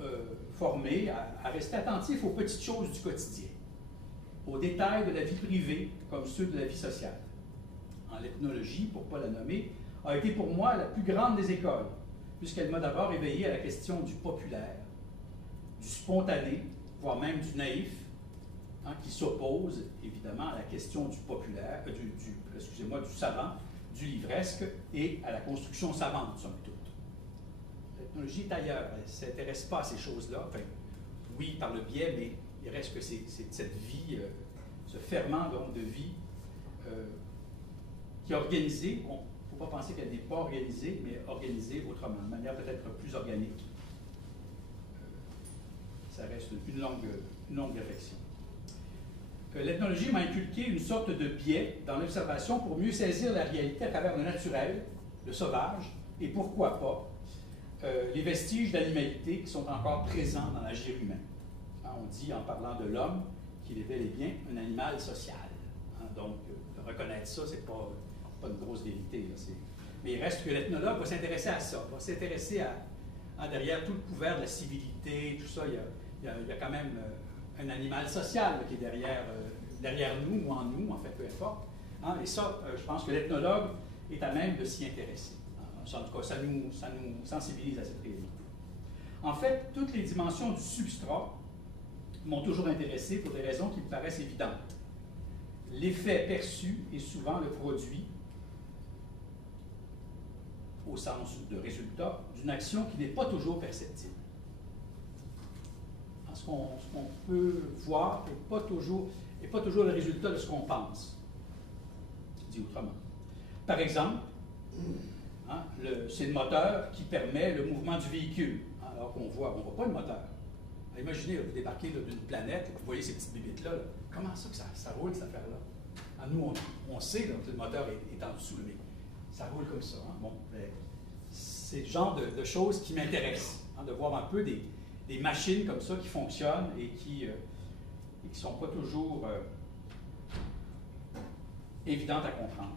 formé à rester attentif aux petites choses du quotidien, aux détails de la vie privée comme ceux de la vie sociale. L'ethnologie, pour ne pas la nommer, a été pour moi la plus grande des écoles, puisqu'elle m'a d'abord éveillé à la question du populaire, du spontané, voire même du naïf, hein, qui s'oppose évidemment à la question du populaire, excusez-moi, du savant, du livresque et à la construction savante, somme toute. L'ethnologie est ailleurs, elle ne s'intéresse pas à ces choses-là. Enfin, oui, par le biais, mais il reste que c'est cette vie, ce ferment donc de vie qui est organisée. Il ne faut pas penser qu'elle n'est pas organisée, mais organisée autrement, de manière peut-être plus organique. Ça reste une longue réflexion. L'ethnologie m'a inculqué une sorte de biais dans l'observation pour mieux saisir la réalité à travers le naturel, le sauvage, et pourquoi pas, les vestiges d'animalité qui sont encore présents dans l'agir humain. Hein, on dit, en parlant de l'homme, qu'il est bel et bien un animal social. Hein, donc, reconnaître ça, c'est pas une grosse vérité. Là, mais il reste que l'ethnologue va s'intéresser à ça, va s'intéresser à derrière tout le couvert de la civilité, tout ça, il y a quand même un animal social là, qui est derrière nous ou en nous, en fait, peu importe. Hein, et ça, je pense que l'ethnologue est à même de s'y intéresser. En tout cas, ça nous sensibilise à cette réalité. En fait, toutes les dimensions du substrat m'ont toujours intéressé pour des raisons qui me paraissent évidentes. L'effet perçu est souvent le produit, au sens de résultat, d'une action qui n'est pas toujours perceptible. Ce qu'on peut voir n'est pas toujours le résultat de ce qu'on pense, dit autrement. Par exemple, hein, c'est le moteur qui permet le mouvement du véhicule, hein, alors qu'on ne voit pas le moteur. Imaginez, là, vous débarquez d'une planète, vous voyez ces petites bébites-là, là. Comment ça que ça roule, cette affaire-là? Hein, nous, on sait là, que le moteur est en dessous, mais ça roule comme ça. Hein? Bon, c'est le genre de choses qui m'intéressent, hein, de voir un peu des machines comme ça qui fonctionnent et qui ne sont pas toujours évidentes à comprendre.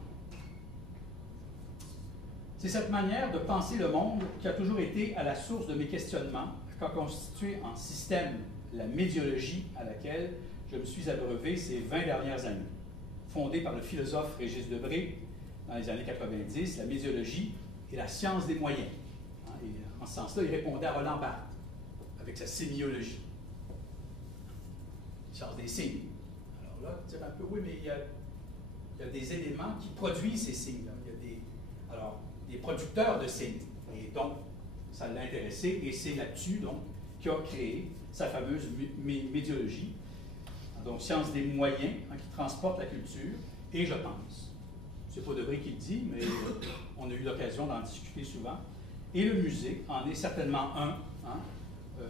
C'est cette manière de penser le monde qui a toujours été à la source de mes questionnements, qu'a constitué en système la médiologie à laquelle je me suis abreuvé ces 20 dernières années. Fondée par le philosophe Régis Debray dans les années 90, la médiologie est la science des moyens. Et en ce sens-là, il répondait à Roland Barthes avec sa sémiologie, science des signes. Alors là, dire un peu, oui, mais il y a des éléments qui produisent ces signes-là. Il y a des producteurs de signes. Et donc, ça l'a intéressé, et c'est là-dessus, donc, qu'il a créé sa fameuse médiologie, donc science des moyens, hein, qui transporte la culture, et je pense, c'est pas Debré qui le dit, mais on a eu l'occasion d'en discuter souvent, et le musée en est certainement un, hein,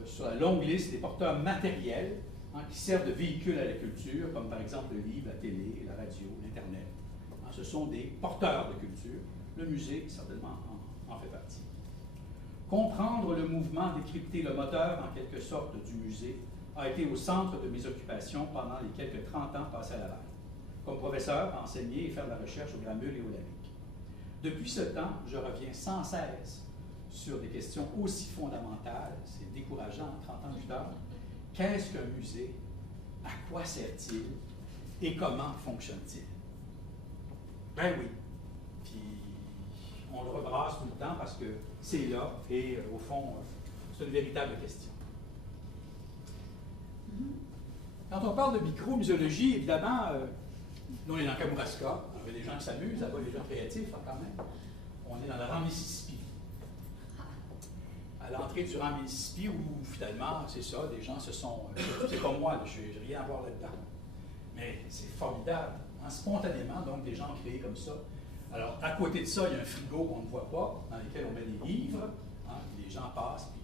sur la longue liste des porteurs matériels, hein, qui servent de véhicule à la culture, comme par exemple le livre, la télé, la radio, l'Internet. Hein, ce sont des porteurs de culture. Le musée, certainement, en fait partie. Comprendre le mouvement, décrypter le moteur, en quelque sorte, du musée, a été au centre de mes occupations pendant les quelques 30 ans passés à Laval. Comme professeur, enseigner et faire de la recherche au Gramule et au Lamic. Depuis ce temps, je reviens sans cesse sur des questions aussi fondamentales, c'est décourageant 30 ans plus tard. Qu'est-ce qu'un musée? À quoi sert-il? Et comment fonctionne-t-il? Ben oui. Puis on le rebrasse tout le temps parce que c'est là et au fond, c'est une véritable question. Quand on parle de micromuséologie, évidemment, nous on est dans Kamouraska, il y a des gens qui s'amusent, là-bas des gens créatifs hein, quand même. On est dans le rang Mississippi. À l'entrée du rang Mississippi, où finalement, c'est ça, des gens se sont. C'est comme moi, je n'ai rien à voir là-dedans. Mais c'est formidable. Hein, spontanément, donc, des gens créés comme ça. Alors, à côté de ça, il y a un frigo qu'on ne voit pas, dans lequel on met des livres. Hein, les gens passent, puis.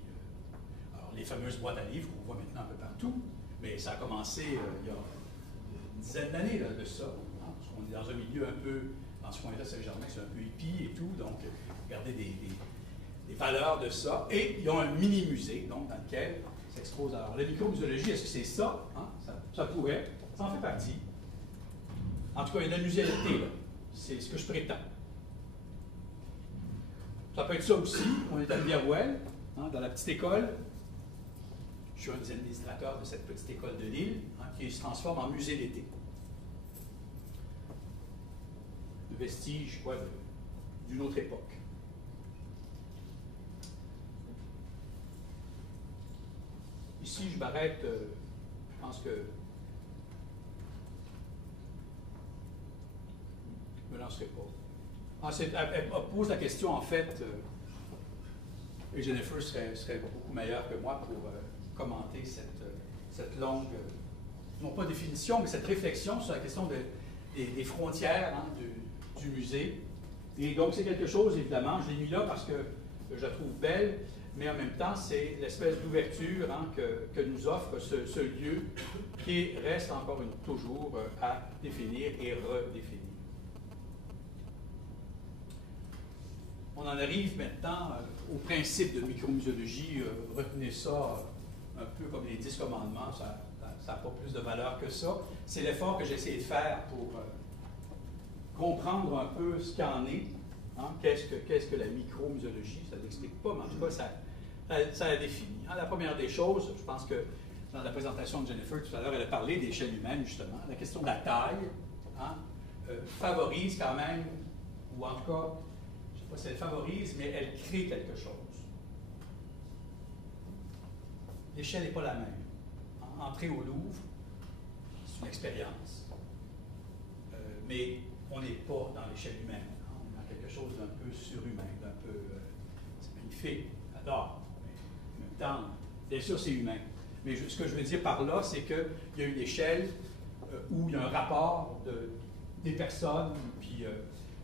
Alors, les fameuses boîtes à livres qu'on voit maintenant un peu partout. Mais ça a commencé il y a une dizaine d'années de ça. Hein, parce qu'on est dans un milieu un peu. Dans ce coin-là, Saint-Germain, c'est un peu hippie et tout. Donc, regardez des valeur de ça. Et ils ont un mini-musée, donc, dans lequel s'expose. Alors, la micromuséologie, est-ce que c'est ça? Hein? Ça pourrait, ça en fait partie. En tout cas, il y a de la muséalité, là. C'est ce que je prétends. Ça peut être ça aussi. On est à Rivière-Ouelle, hein, dans la petite école. Je suis un des administrateurs de cette petite école de Lille, hein, qui se transforme en musée d'été. Le vestige, quoi, d'une autre époque. Ici, je m'arrête, je pense que je ne me lancerai pas. Elle pose la question, en fait, et Jennifer serait beaucoup meilleure que moi pour commenter cette longue, non pas définition, mais cette réflexion sur la question des frontières, hein, du musée. Et donc, c'est quelque chose, évidemment, je l'ai mis là parce que je la trouve belle, mais en même temps, c'est l'espèce d'ouverture, hein, que nous offre ce lieu qui reste encore toujours à définir et redéfinir. On en arrive maintenant au principe de micromuséologie. Retenez ça un peu comme les 10 commandements, ça n'a pas plus de valeur que ça. C'est l'effort que j'ai essayé de faire pour comprendre un peu ce qu'il en est. Hein? Qu'est-ce que la micromuséologie? Ça ne l'explique pas, mais en tout cas, ça la définit. Hein? La première des choses, je pense que dans la présentation de Jennifer tout à l'heure, elle a parlé des échelles humaines, justement. La question de la taille, hein, favorise quand même, ou en tout cas, je ne sais pas si elle favorise, mais elle crée quelque chose. L'échelle n'est pas la même. Entrer au Louvre, c'est une expérience. Mais on n'est pas dans l'échelle humaine. Hein? On est dans quelque chose d'un peu surhumain, d'un peu... c'est magnifique, j'adore. Mais en même temps, bien sûr, c'est humain. Mais ce que je veux dire par là, c'est qu'il y a une échelle où il y a un rapport des personnes, puis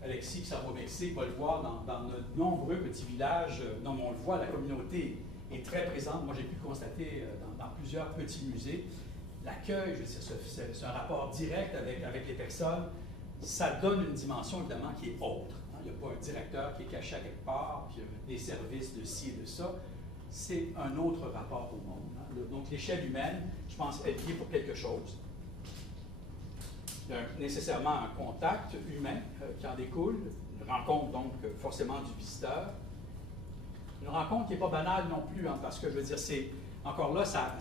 Alexis, qui s'en va au Mexique, va le voir dans de nombreux petits villages. On le voit, la communauté est très présente. Moi, j'ai pu le constater dans plusieurs petits musées. L'accueil, je veux dire, c'est un rapport direct avec les personnes. Ça donne une dimension, évidemment, qui est autre. Hein. Il n'y a pas un directeur qui est caché à quelque part, puis des services de ci et de ça. C'est un autre rapport au monde. Hein. Donc, l'échelle humaine, je pense, est liée pour quelque chose. Il y a nécessairement un contact humain qui en découle, une rencontre, donc, forcément du visiteur. Une rencontre qui n'est pas banale non plus, hein, parce que, je veux dire, c'est, encore là, ça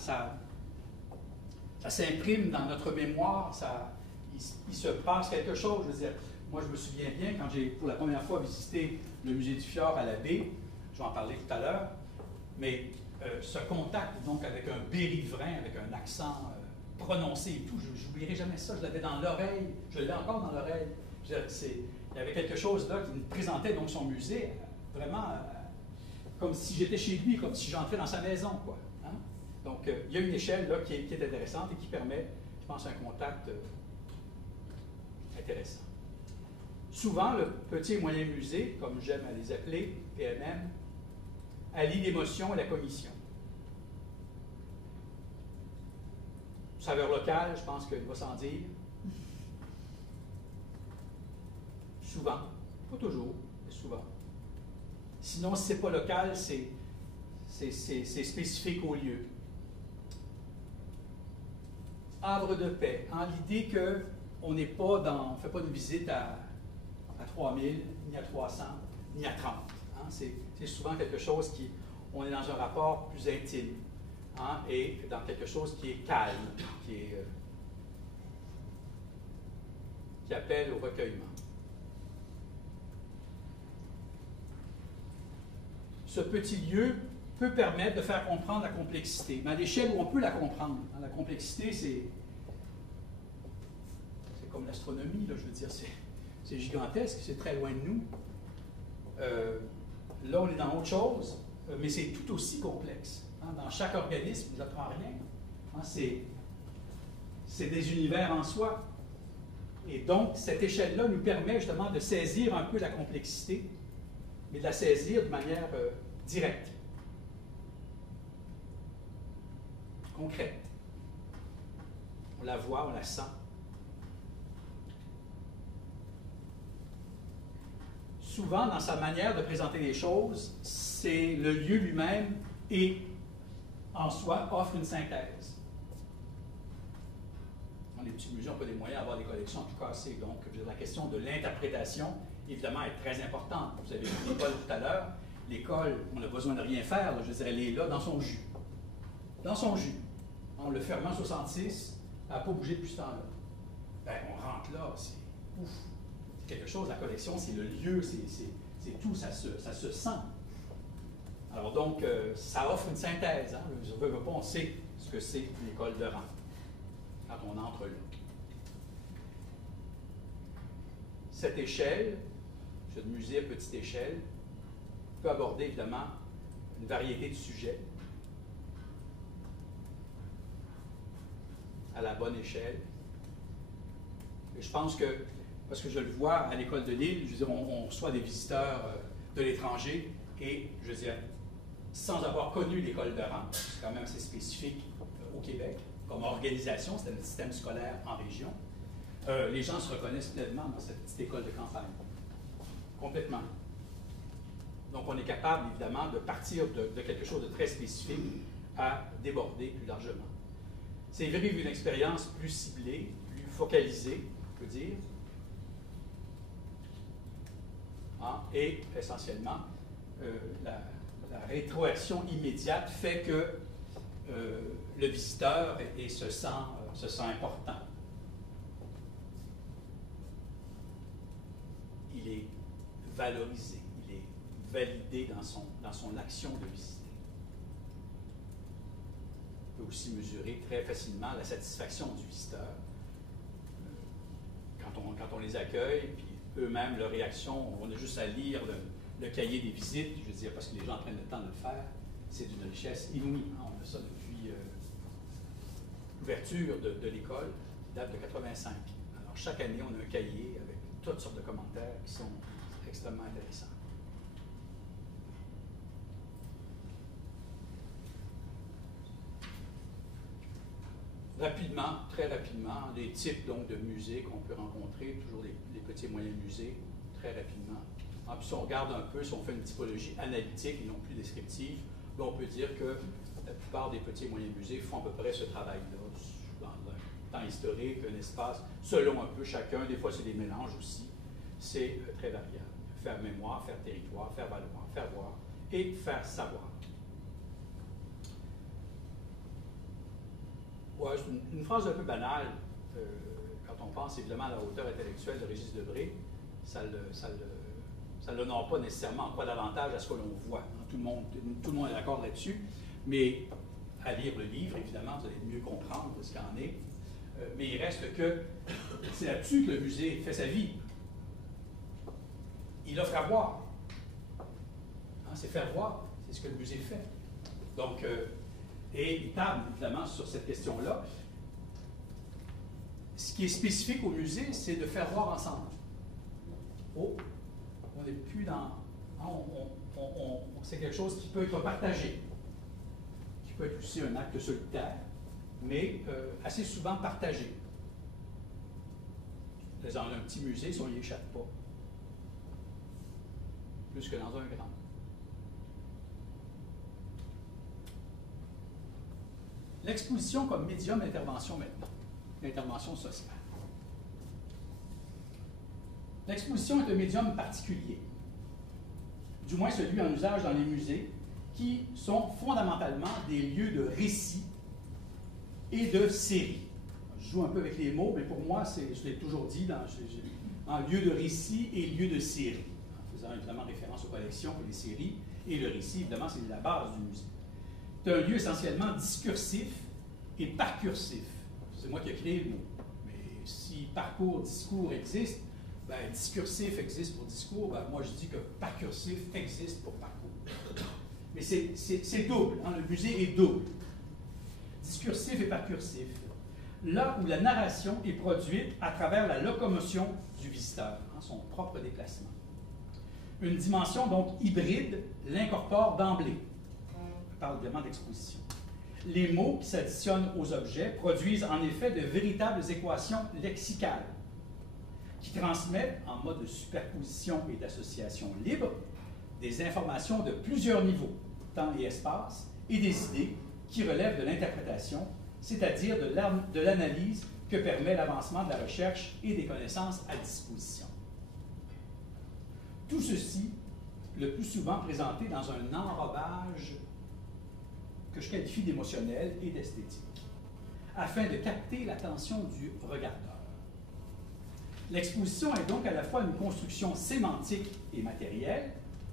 s'imprime dans notre mémoire, il se passe quelque chose. Je veux dire, moi, je me souviens bien, quand j'ai, pour la première fois, visité le musée du Fjord à la baie, je vais en parler tout à l'heure, mais ce contact, donc, avec un Béryvrain, avec un accent prononcé et tout, je n'oublierai jamais ça, je l'avais dans l'oreille, je l'ai encore dans l'oreille. Il y avait quelque chose là qui me présentait donc son musée, vraiment comme si j'étais chez lui, comme si j'entrais dans sa maison, quoi. Hein? Donc, il y a une échelle là qui est intéressante et qui permet, je pense, un contact intéressant. Souvent, le petit et moyen musée, comme j'aime à les appeler, PMM, allie l'émotion et la cognition. Saveur locale, je pense qu'il va sans dire. Souvent, pas toujours, mais souvent. Sinon, si ce n'est pas local, c'est spécifique au lieu. Havre de paix, hein, l'idée qu'on n'est pas dans, on ne fait pas une visite à 3000, ni à 300, ni à 30. Hein, c'est souvent quelque chose qui, on est dans un rapport plus intime, hein, et dans quelque chose qui est calme, qui appelle au recueillement. Ce petit lieu peut permettre de faire comprendre la complexité, mais à l'échelle où on peut la comprendre. Hein, la complexité, c'est comme l'astronomie, je veux dire, c'est gigantesque, c'est très loin de nous. Là, on est dans autre chose, mais c'est tout aussi complexe. Hein, dans chaque organisme, je n'apprends rien. Hein, c'est des univers en soi. Et donc, cette échelle-là nous permet justement de saisir un peu la complexité, mais de la saisir de manière directe, concrète. On la voit, on la sent. souvent, dans sa manière de présenter les choses, c'est le lieu lui-même et, en soi, offre une synthèse. Les petits musées n'ont pas les moyens d'avoir des collections tout cassées. Donc, la question de l'interprétation, évidemment, est très importante. Vous avez vu l'école tout à l'heure. L'école, on n'a besoin de rien faire. Là, je dirais, elle est là dans son jus. Dans son jus. On le ferme en 66, elle n'a pas bougé depuis ce temps-là. Ben, on rentre là, c'est ouf. C'est quelque chose, la collection, c'est le lieu, c'est tout, ça se sent. Alors donc, ça offre une synthèse. Hein? Je veux pas, on sait ce que c'est l'école de rang quand on entre là. Cette échelle, ce musée à petite échelle, peut aborder évidemment une variété de sujets à la bonne échelle. Et je pense que, parce que je le vois à l'école de Lille, je veux dire, on reçoit des visiteurs de l'étranger et, je veux dire, sans avoir connu l'école de rang, c'est quand même assez spécifique au Québec, comme organisation, c'est un système scolaire en région, les gens se reconnaissent pleinement dans cette petite école de campagne. Complètement. Donc, on est capable, évidemment, de partir de quelque chose de très spécifique à déborder plus largement. C'est vivre une expérience plus ciblée, plus focalisée, on peut dire. Hein? Et, essentiellement, la rétroaction immédiate fait que le visiteur se sent important. Il est valorisé, il est validé dans son action de visiter. On peut aussi mesurer très facilement la satisfaction du visiteur. Quand on les accueille, puis eux-mêmes, leur réaction, on a juste à lire le cahier des visites, je veux dire, parce que les gens prennent le temps de le faire, c'est d'une richesse inouïe. Hein? On a ça depuis l'ouverture de l'école, qui date de 85. Alors, chaque année, on a un cahier avec toutes sortes de commentaires qui sont extrêmement intéressants. Rapidement, très rapidement, les types donc, de musées qu'on peut rencontrer, toujours les petits et moyens musées, très rapidement. Ah, puis si on regarde un peu, si on fait une typologie analytique et non plus descriptive, là, on peut dire que la plupart des petits et moyens musées font à peu près ce travail-là, dans un temps historique, un espace, selon un peu chacun. Des fois, c'est des mélanges aussi. C'est très variable. Faire mémoire, faire territoire, faire valoir, faire voir et faire savoir. Ouais, c'est une phrase un peu banale. Quand on pense évidemment à la hauteur intellectuelle de Régis Debray, ça ne l'honore pas nécessairement pas davantage à ce que l'on voit. Tout le monde est d'accord là-dessus, mais à lire le livre, évidemment, vous allez mieux comprendre ce qu'il en est. Mais il reste que c'est là-dessus que le musée fait sa vie. Il offre à voir. Hein, c'est faire voir, c'est ce que le musée fait. Donc, et il table évidemment sur cette question-là. Ce qui est spécifique au musée, c'est de faire voir ensemble. Oh, on n'est plus dans... c'est quelque chose qui peut être partagé, qui peut être aussi un acte solitaire, mais assez souvent partagé. Dans un petit musée, si on n'y échappe pas, plus que dans un grand. L'exposition comme médium d'intervention maintenant, l'intervention sociale. L'exposition est un médium particulier, du moins celui en usage dans les musées, qui sont fondamentalement des lieux de récit et de série. Je joue un peu avec les mots, mais pour moi, je l'ai toujours dit, en lieu de récit et lieu de série, en faisant évidemment référence aux collections et les séries, et le récit, évidemment, c'est la base du musée. C'est un lieu essentiellement discursif et parcursif. C'est moi qui ai créé le mot. Mais si parcours, discours existe, ben, discursif existe pour discours, ben, moi je dis que parcursif existe pour parcours. Mais c'est double, hein, le musée est double. Discursif et parcursif. Là où la narration est produite à travers la locomotion du visiteur, hein, son propre déplacement. Une dimension donc hybride l'incorpore d'emblée. Je parle évidemment d'exposition. Les mots qui s'additionnent aux objets produisent en effet de véritables équations lexicales. qui transmet, en mode de superposition et d'association libre, des informations de plusieurs niveaux, temps et espace, et des idées qui relèvent de l'interprétation, c'est-à-dire de l'analyse que permet l'avancement de la recherche et des connaissances à disposition. Tout ceci, le plus souvent présenté dans un enrobage que je qualifie d'émotionnel et d'esthétique, afin de capter l'attention du regardeur. L'exposition est donc à la fois une construction sémantique et matérielle,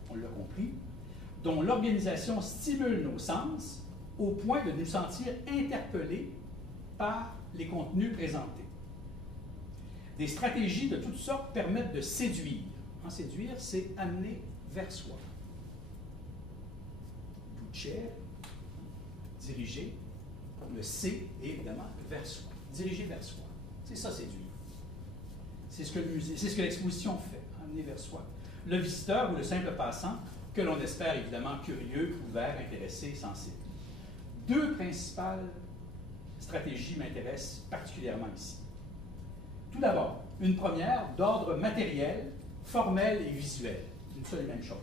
on l'a compris, dont l'organisation stimule nos sens au point de nous sentir interpellés par les contenus présentés. Des stratégies de toutes sortes permettent de séduire. En séduire, c'est amener vers soi. Boucher, diriger, le C est évidemment vers soi. Diriger vers soi. C'est ça, séduire. C'est ce que le musée, c'est ce que l'exposition fait, amener vers soi. Le visiteur ou le simple passant, que l'on espère évidemment curieux, ouvert, intéressé, sensible. Deux principales stratégies m'intéressent particulièrement ici. Tout d'abord, une première d'ordre matériel, formel et visuel, une seule et même chose,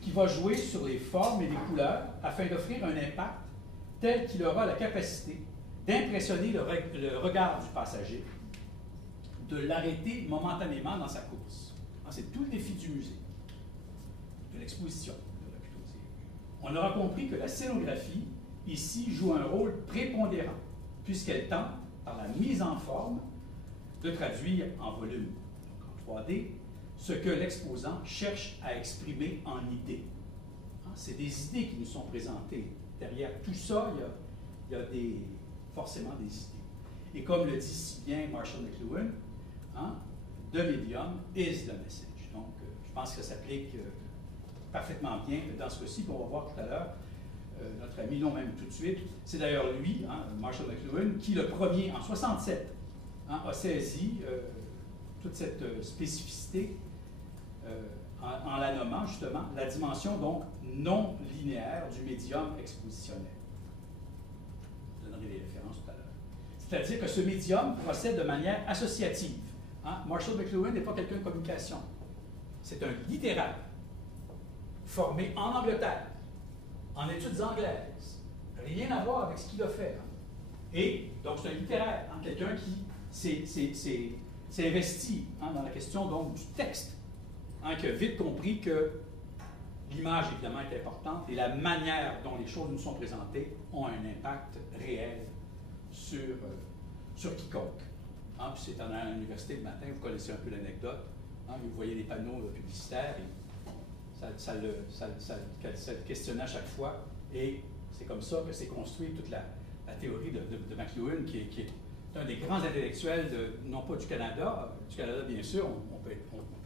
qui va jouer sur les formes et les couleurs afin d'offrir un impact tel qu'il aura la capacité d'impressionner le regard du passager, de l'arrêter momentanément dans sa course. C'est tout le défi du musée, de l'exposition. On aura compris que la scénographie, ici, joue un rôle prépondérant, puisqu'elle tente, par la mise en forme, de traduire en volume, donc en 3D, ce que l'exposant cherche à exprimer en idées. C'est des idées qui nous sont présentées. Derrière tout ça, il y a forcément des idées. Et comme le dit si bien Marshall McLuhan, the medium is the message. Donc, je pense que ça s'applique parfaitement bien dans ce cas-ci, qu'on va voir tout à l'heure. Notre ami, non même tout de suite, c'est d'ailleurs lui, Marshall McLuhan, qui le premier, en 67, a saisi toute cette spécificité en la nommant justement la dimension donc non linéaire du médium expositionnel. Je donnerai les références tout à l'heure. C'est-à-dire que ce médium procède de manière associative. Marshall McLuhan n'est pas quelqu'un de communication. C'est un littéraire formé en Angleterre, en études anglaises. Rien à voir avec ce qu'il a fait. Et donc c'est un littéraire, quelqu'un qui s'est investi dans la question donc, du texte, qui a vite compris que l'image, évidemment, est importante et la manière dont les choses nous sont présentées ont un impact réel sur quiconque. Puis c'est en allant à l'université le matin, vous connaissez un peu l'anecdote, vous voyez les panneaux publicitaires, et ça le questionnait à chaque fois, et c'est comme ça que s'est construite toute la théorie de McLuhan, qui est un des grands intellectuels, non pas du Canada bien sûr, on peut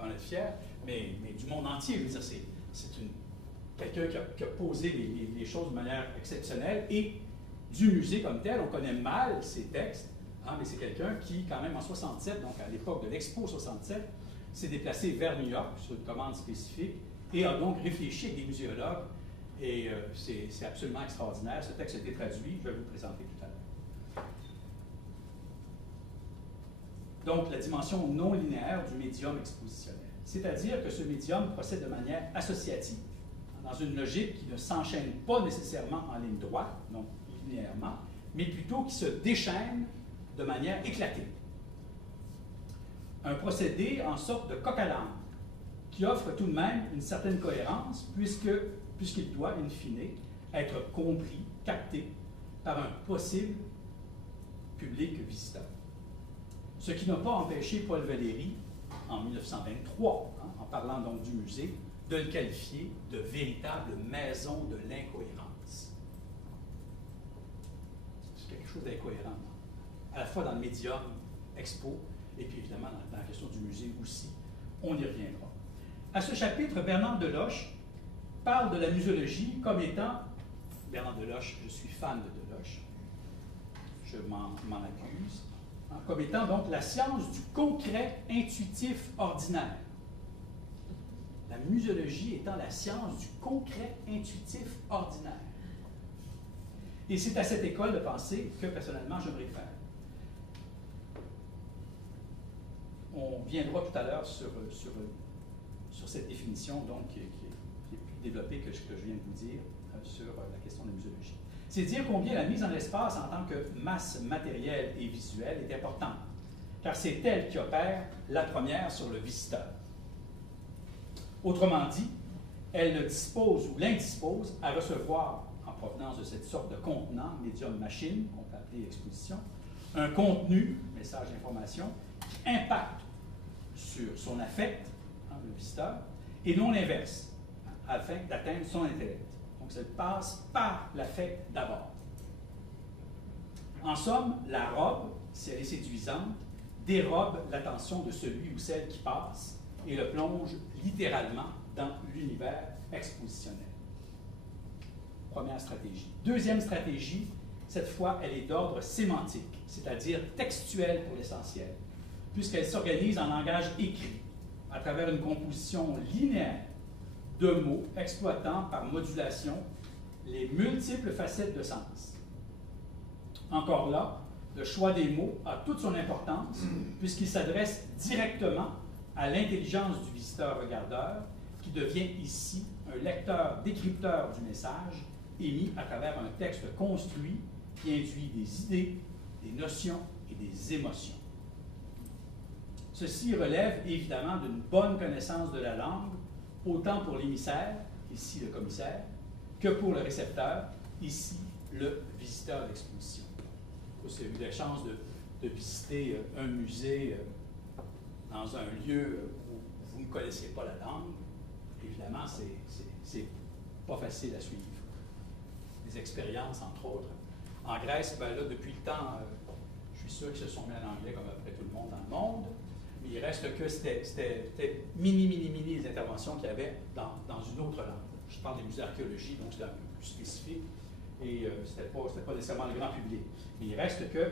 en être fier, mais du monde entier. Je veux dire, c'est quelqu'un qui a posé les choses de manière exceptionnelle, et du musée comme tel, on connaît mal ses textes, mais c'est quelqu'un qui, quand même, en 67, donc à l'époque de l'Expo 67, s'est déplacé vers New York sur une commande spécifique et a donc réfléchi avec des muséologues, et c'est absolument extraordinaire. Ce texte a été traduit, je vais vous le présenter tout à l'heure. Donc, la dimension non linéaire du médium expositionnel, c'est-à-dire que ce médium procède de manière associative, dans une logique qui ne s'enchaîne pas nécessairement en ligne droite, donc linéairement, mais plutôt qui se déchaîne de manière éclatée. Un procédé en sorte de coq à l'âne, qui offre tout de même une certaine cohérence, puisqu'il doit, in fine, être compris, capté par un possible public visiteur. Ce qui n'a pas empêché Paul Valéry, en 1923, en parlant donc du musée, de le qualifier de véritable maison de l'incohérence. C'est quelque chose d'incohérent, à la fois dans le médium expo, et puis évidemment dans la question du musée aussi. On y reviendra. À ce chapitre, Bernard Deloche parle de la muséologie comme étant, Bernard Deloche, je suis fan de Deloche, je m'en accuse, comme étant donc la science du concret intuitif ordinaire. La muséologie étant la science du concret intuitif ordinaire. Et c'est à cette école de pensée que, personnellement, je me réfère. on viendra tout à l'heure sur cette définition donc, qui est plus développée que ce que je viens de vous dire sur la question de la muséologie. C'est dire combien la mise en espace en tant que masse matérielle et visuelle est importante, car c'est elle qui opère la première sur le visiteur. Autrement dit, elle le dispose ou l'indispose à recevoir, en provenance de cette sorte de contenant, médium-machine, qu'on peut appeler exposition, un contenu, message d'information, qui impacte sur son affect, le visiteur, et non l'inverse, afin d'atteindre son intellect. Donc, ça passe par l'affect d'abord. En somme, la robe, si elle est séduisante, dérobe l'attention de celui ou celle qui passe et le plonge littéralement dans l'univers expositionnel. Première stratégie. Deuxième stratégie, cette fois, elle est d'ordre sémantique, c'est-à-dire textuelle pour l'essentiel, puisqu'elle s'organise en langage écrit, à travers une composition linéaire de mots exploitant par modulation les multiples facettes de sens. Encore là, le choix des mots a toute son importance, puisqu'il s'adresse directement à l'intelligence du visiteur-regardeur, qui devient ici un lecteur-décrypteur du message émis à travers un texte construit qui induit des idées, des notions et des émotions. Ceci relève évidemment d'une bonne connaissance de la langue, autant pour l'émissaire, ici le commissaire, que pour le récepteur, ici le visiteur d'exposition. Vous avez eu la chance de visiter un musée dans un lieu où vous ne connaissez pas la langue. Évidemment, c'est pas facile à suivre. Des expériences, entre autres. En Grèce, ben là, depuis le temps, je suis sûr qu'ils se sont mis en anglais comme à peu près tout le monde dans le monde, mais il reste que c'était mini les interventions qu'il y avait dans une autre langue. Je parle des musées d'archéologie, donc c'était un peu plus spécifique, et c'était pas nécessairement le grand public. Mais il reste que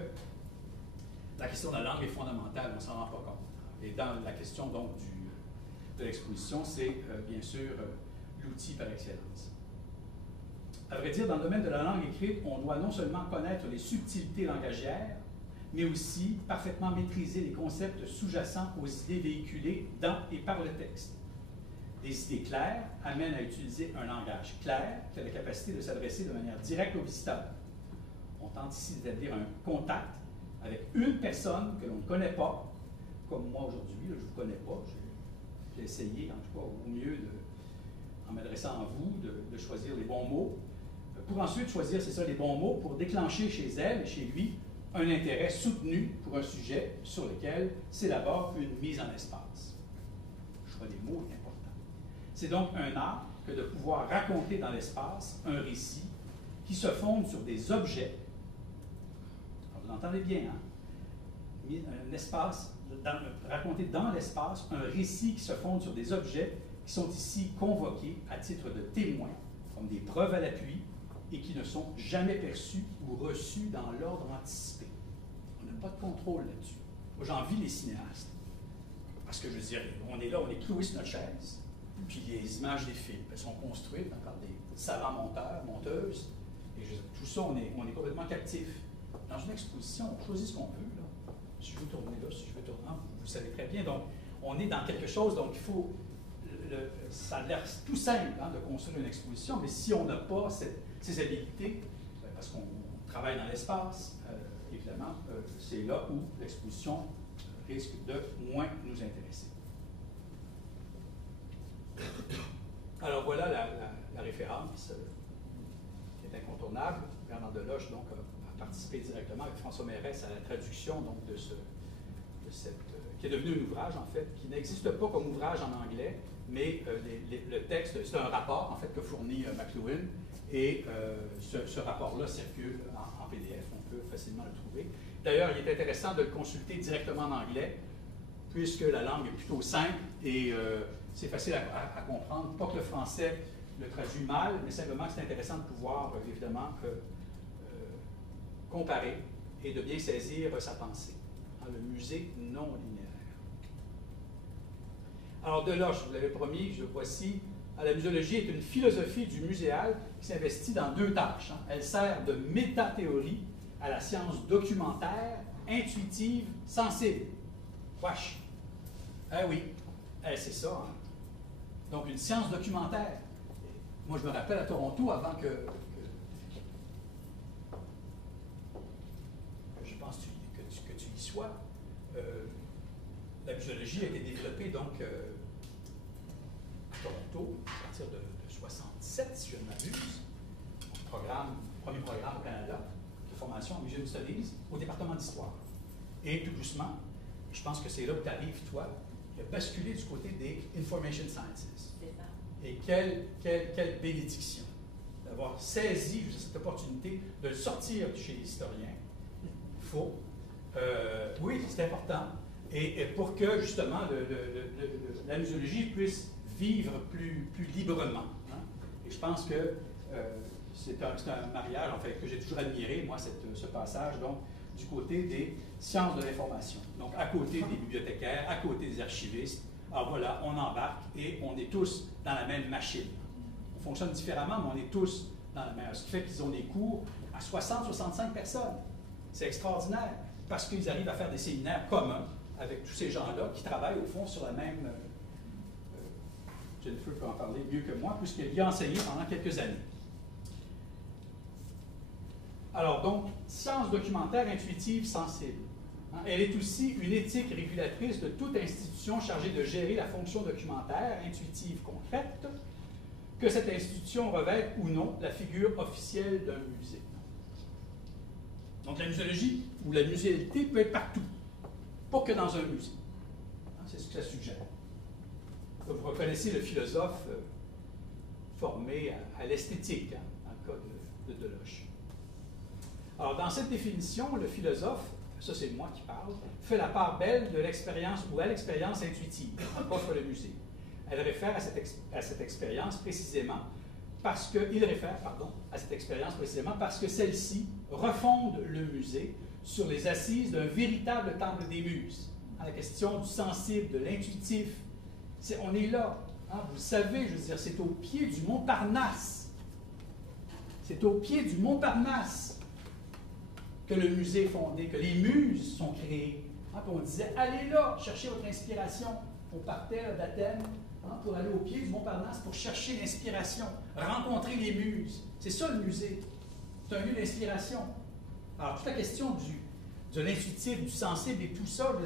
la question de la langue est fondamentale, on ne s'en rend pas compte. Et dans la question donc de l'exposition, c'est bien sûr l'outil par excellence. À vrai dire, dans le domaine de la langue écrite, on doit non seulement connaître les subtilités langagières, mais aussi parfaitement maîtriser les concepts sous-jacents aux idées véhiculées dans et par le texte. Des idées claires amènent à utiliser un langage clair qui a la capacité de s'adresser de manière directe au visiteur. On tente ici d'établir un contact avec une personne que l'on ne connaît pas, comme moi aujourd'hui, je ne vous connais pas, j'ai essayé en tout cas au mieux, en m'adressant à vous, de choisir les bons mots, pour ensuite choisir, c'est ça, les bons mots pour déclencher chez elle et chez lui un intérêt soutenu pour un sujet sur lequel s'élabore une mise en espace. Le choix des mots est important. C'est donc un art que de pouvoir raconter dans l'espace un récit qui se fonde sur des objets. Alors, vous entendez bien, hein? Un espace, raconter dans l'espace un récit qui se fonde sur des objets qui sont ici convoqués à titre de témoins, comme des preuves à l'appui, et qui ne sont jamais perçus ou reçus dans l'ordre anticipé. On n'a pas de contrôle là-dessus. Moi, j'envie les cinéastes. Parce que je veux dire, on est là, on est cloué sur notre chaise, puis les images des films, elles sont construites par des savants monteurs, monteuses, et tout ça, on est complètement captif. Dans une exposition, on choisit ce qu'on veut. Là. Si je veux tourner là, si je veux tourner là, vous savez très bien. Donc, on est dans quelque chose, donc il faut... ça a l'air tout simple hein, de construire une exposition, mais si on n'a pas ces habiletés, parce qu'on travaille dans l'espace, évidemment, c'est là où l'exposition risque de moins nous intéresser. Alors voilà la référence qui est incontournable. Bernard Deloche donc, a participé directement avec François Mérès à la traduction donc, qui est devenu un ouvrage, en fait, qui n'existe pas comme ouvrage en anglais, mais le texte, c'est un rapport, en fait, que fournit McLuhan, et ce rapport-là circule en PDF, on peut facilement le trouver. D'ailleurs, il est intéressant de le consulter directement en anglais, puisque la langue est plutôt simple et c'est facile à comprendre. Pas que le français le traduit mal, mais simplement que c'est intéressant de pouvoir, évidemment, comparer et de bien saisir sa pensée. Le musée non linéaire. Alors, Deloche, vous l'avez promis, voici. La muséologie est une philosophie du muséal qui s'investit dans deux tâches. Elle sert de métathéorie à la science documentaire, intuitive, sensible. Wesh! Ah oui, c'est ça. Hein. Donc, une science documentaire. Moi, je me rappelle à Toronto, avant que je pense que tu y sois, la muséologie a été développée donc à Toronto, à partir de 67, si je ne m'abuse. Premier programme au Canada de formation en Museum Studies au département d'histoire. Et tout doucement, je pense que c'est là où tu arrives, toi, il a basculé du côté des Information Sciences. C'est ça. Et quelle bénédiction d'avoir saisi cette opportunité de le sortir de chez l'historien. Faux. Oui, c'est important. Et pour que, justement, la muséologie puisse vivre plus librement. Hein? Et je pense que c'est un mariage, en fait, que j'ai toujours admiré, moi, ce passage, donc, du côté des sciences de l'information. Donc, à côté des bibliothécaires, à côté des archivistes. Alors voilà, on embarque et on est tous dans la même machine. On fonctionne différemment, mais on est tous dans la même. Ce qui fait qu'ils ont des cours à 60-65 personnes. C'est extraordinaire, parce qu'ils arrivent à faire des séminaires communs avec tous ces gens-là qui travaillent, au fond, sur la même... Jennifer peut en parler mieux que moi, puisqu'elle y a enseigné pendant quelques années. Alors donc, science documentaire intuitive sensible. Hein, elle est aussi une éthique régulatrice de toute institution chargée de gérer la fonction documentaire intuitive concrète, que cette institution revête ou non la figure officielle d'un musée. Donc la muséologie ou la muséalité peut être partout, pas que dans un musée. Hein, c'est ce que ça suggère. Vous reconnaissez le philosophe formé à l'esthétique, hein, dans le cas de Deloche. Alors, dans cette définition, le philosophe, ça c'est moi qui parle, fait la part belle de l'expérience ou à l'expérience intuitive qu'offre le musée. Elle réfère à cette expérience précisément parce que, il réfère, pardon, à cette expérience précisément parce que celle-ci refonde le musée sur les assises d'un véritable temple des muses. La question du sensible, de l'intuitif, on est là. Hein, vous savez, je veux dire, c'est au pied du mont Parnasse. C'est au pied du mont Parnasse que le musée est fondé, que les muses sont créées. Hein, puis on disait, allez là, cherchez votre inspiration. On partait d'Athènes pour aller au pied du mont Parnasse pour chercher l'inspiration, rencontrer les muses. C'est ça le musée. C'est un lieu d'inspiration. Alors, toute la question de l'intuitif, du sensible et tout ça,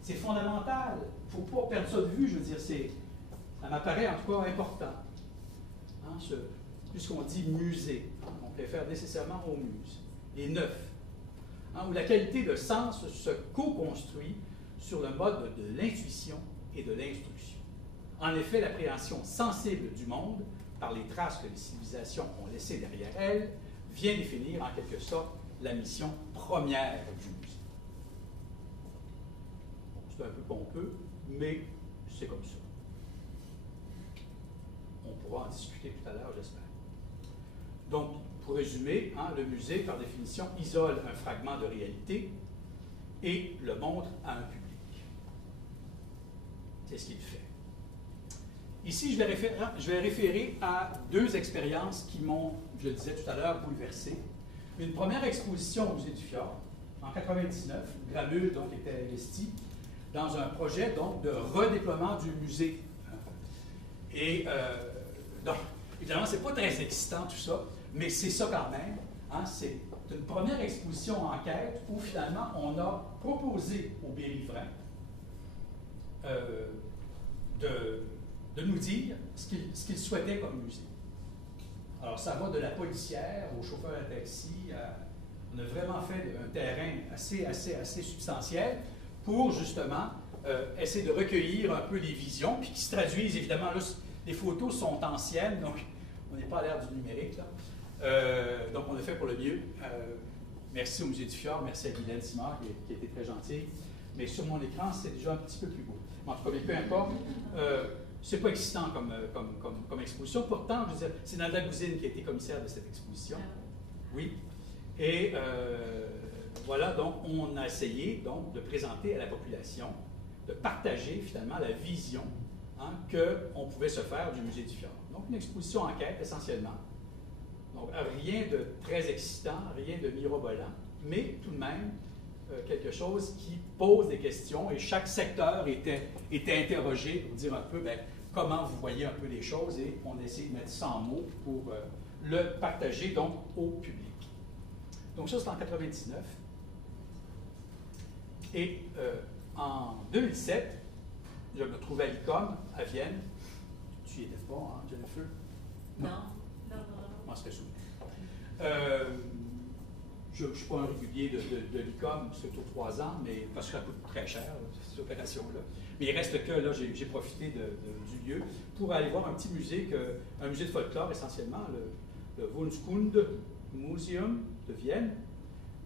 c'est fondamental. Il ne faut pas perdre ça de vue, je veux dire, ça m'apparaît en tout cas important. Hein, puisqu'on dit musée, hein, on préfère nécessairement aux muses. Les neufs, hein, où la qualité de sens se co-construit sur le mode de l'intuition et de l'instruction. En effet, l'appréhension sensible du monde, par les traces que les civilisations ont laissées derrière elles, vient définir en quelque sorte la mission première du musée. Bon, c'est un peu pompeux, mais c'est comme ça. On pourra en discuter tout à l'heure, j'espère. Donc, pour résumer, hein, le musée, par définition, isole un fragment de réalité et le montre à un public. C'est ce qu'il fait. Ici, je vais référer à deux expériences qui m'ont, je le disais tout à l'heure, bouleversé. Une première exposition au Musée du Fjord, en 1999, Gramule donc, était investi dans un projet donc, de redéploiement du musée. Et donc, évidemment, ce n'est pas très excitant tout ça, mais c'est ça quand même. Hein, c'est une première exposition enquête où finalement on a proposé aux Bérivrains de nous dire ce qu'ils souhaitaient comme musée. Alors, ça va de la policière au chauffeur à taxi. On a vraiment fait un terrain assez substantiel pour, justement, essayer de recueillir un peu les visions, puis qui se traduisent, évidemment, là, les photos sont anciennes, donc on n'est pas à l'ère du numérique, là. Donc, on a fait pour le mieux. Merci au Musée du Fjord, merci à Guylaine Simard, qui a été très gentille. Mais sur mon écran, c'est déjà un petit peu plus beau. En tout cas, mais peu importe. C'est pas excitant comme exposition. Pourtant, je veux dire, c'est Nada Gouzine qui a été commissaire de cette exposition. Oui. Et voilà, donc, on a essayé donc, de présenter à la population, de partager finalement la vision hein, qu'on pouvait se faire du Musée du Fjord. Donc, une exposition enquête essentiellement. Donc, rien de très excitant, rien de mirobolant, mais tout de même quelque chose qui pose des questions et chaque secteur était interrogé pour dire un peu ben, comment vous voyez un peu les choses et on a essayé de mettre ça en mots pour le partager donc au public. Donc ça, c'est en 99. Et en 2007, je me trouvais à l'ICOM, à Vienne. Tu y étais pas, hein, Jennifer? Non. Moi, c'était souvent. Je ne suis pas un régulier de l'ICOM, surtout 3 ans, mais parce que ça coûte très cher, cette opération-là. Mais il reste que là, j'ai profité du lieu pour aller voir un petit musée, un musée de folklore essentiellement, le Wunschkunde Museum de Vienne.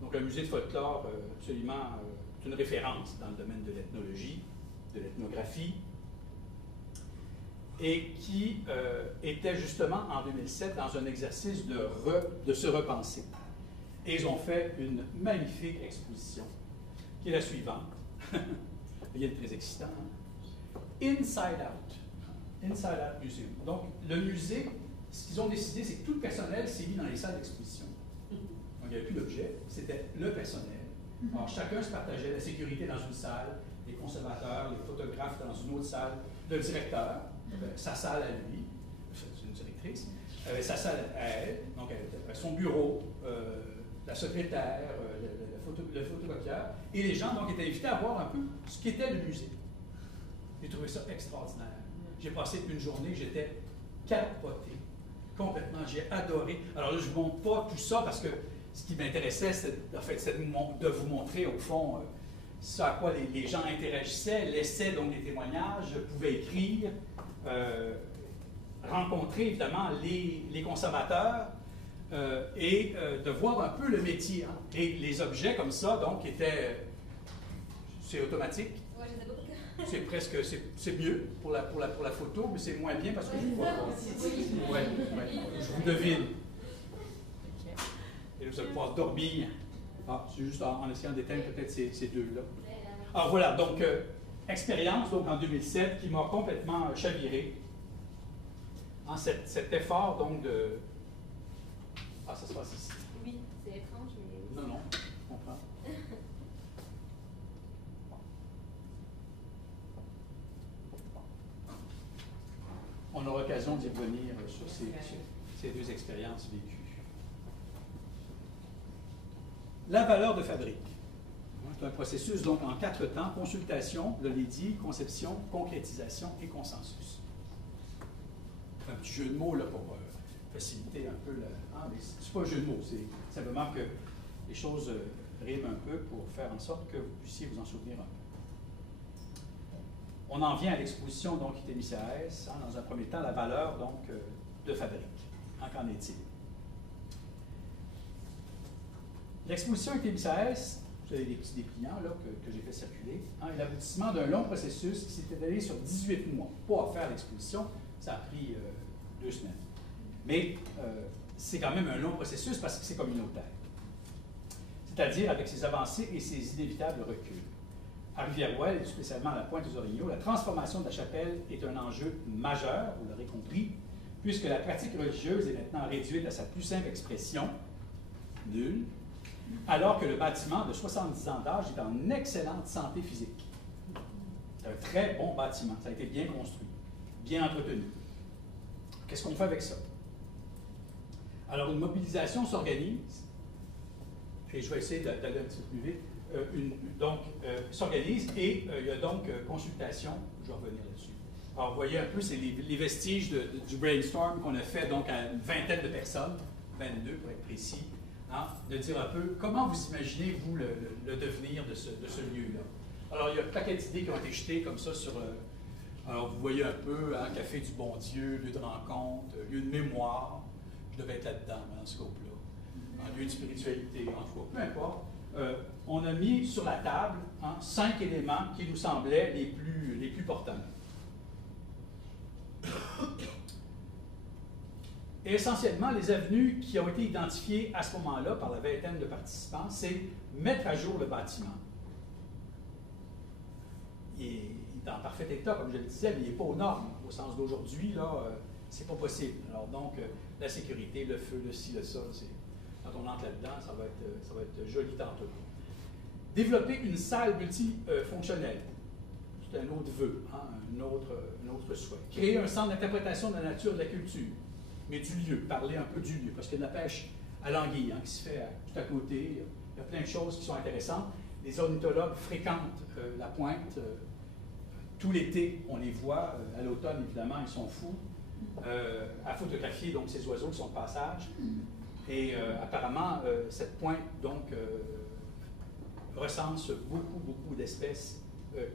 Donc un musée de folklore absolument une référence dans le domaine de l'ethnologie, de l'ethnographie, et qui était justement en 2007 dans un exercice de se repenser. Et ils ont fait une magnifique exposition, qui est la suivante. Il est très excitant. Hein? Inside Out. Inside Out Museum. Donc, le musée, ce qu'ils ont décidé, c'est que tout le personnel s'est mis dans les salles d'exposition. Donc, il n'y avait plus d'objets, c'était le personnel. Alors, chacun se partageait la sécurité dans une salle, les conservateurs, les photographes dans une autre salle, le directeur, sa salle à lui, c'est une directrice, sa salle à elle, donc son bureau, la secrétaire, le photocopieur, et les gens donc étaient invités à voir un peu ce qu'était le musée. J'ai trouvé ça extraordinaire. J'ai passé une journée, j'étais capoté, complètement, j'ai adoré. Alors là, je ne vous montre pas tout ça parce que ce qui m'intéressait, c'est de vous montrer au fond ce à quoi les gens interagissaient, laissaient donc des témoignages, pouvaient écrire, rencontrer évidemment les consommateurs et de voir un peu le métier. Hein. Et les objets comme ça, donc, étaient... C'est automatique. Ouais, je sais pas. C'est presque... C'est mieux pour la photo, mais c'est moins bien parce que je ne vois pas. Ouais, je vous devine. Et là, vous allez pouvoir dormir. Ah, c'est juste en essayant d'éteindre peut-être ces deux-là. Alors voilà, donc, expérience donc, en 2007 qui m'a complètement chaviré. En cet effort donc de... Ah, ça se passe ici. Oui, c'est étrange, mais... Non, je comprends. On aura l'occasion d'y revenir sur ces deux expériences vécues. La valeur de fabrique. C'est un processus donc en 4 temps, consultation, je l'ai dit, conception, concrétisation et consensus. Un petit jeu de mots là, pour faciliter un peu mais c'est pas un jeu de mots, c'est simplement que les choses riment un peu pour faire en sorte que vous puissiez vous en souvenir un peu. On en vient à l'exposition donc qui était mise à S, dans un premier temps, la valeur donc de fabrique. Qu'en est-il? L'exposition était mise à S, vous avez des petits dépliants là, que j'ai fait circuler, et l'aboutissement d'un long processus qui s'est étalé sur 18 mois. Pas à faire l'exposition, ça a pris 2 semaines. Mais c'est quand même un long processus parce que c'est communautaire. C'est-à-dire avec ses avancées et ses inévitables reculs. À Rivière-Ouelle, et spécialement à la Pointe aux Orignaux, la transformation de la chapelle est un enjeu majeur, vous l'aurez compris, puisque la pratique religieuse est maintenant réduite à sa plus simple expression, nulle, alors que le bâtiment de 70 ans d'âge est en excellente santé physique. C'est un très bon bâtiment, ça a été bien construit, bien entretenu. Qu'est-ce qu'on fait avec ça? Alors, une mobilisation s'organise, et je vais essayer d'aller un petit peu plus vite, s'organise et il y a donc consultation, je vais revenir là-dessus. Alors, vous voyez un peu, c'est les vestiges du brainstorm qu'on a fait donc à une vingtaine de personnes, 22 pour être précis, de dire un peu comment vous imaginez, vous, le devenir de ce lieu-là. Alors, il y a un paquet d'idées qui ont été jetées comme ça sur... alors, vous voyez un peu, Café du Bon Dieu, lieu de rencontre, lieu de mémoire. Je devais être là-dedans, dans ce groupe-là. Un lieu de spiritualité, en tout cas, peu importe. On a mis sur la table 5 éléments qui nous semblaient les plus portants. Et essentiellement, les avenues qui ont été identifiées à ce moment-là par la vingtaine de participants, c'est mettre à jour le bâtiment. Il est en parfait état, comme je le disais, mais il n'est pas aux normes. Au sens d'aujourd'hui, là, c'est pas possible. Alors donc, la sécurité, le feu, le ci, le ça, quand on entre là-dedans, ça va être joli tantôt. Développer une salle multifonctionnelle. C'est un autre vœu, hein, un autre souhait. Créer un centre d'interprétation de la nature et de la culture, mais du lieu, parler un peu du lieu, parce qu'il y a de la pêche à l'anguille, hein, qui se fait tout à côté. Il y a plein de choses qui sont intéressantes. Les ornithologues fréquentent la pointe. Tout l'été, on les voit. À l'automne, évidemment, ils sont fous à photographier donc, ces oiseaux qui sont de passage. Et apparemment, cette pointe donc, recense beaucoup d'espèces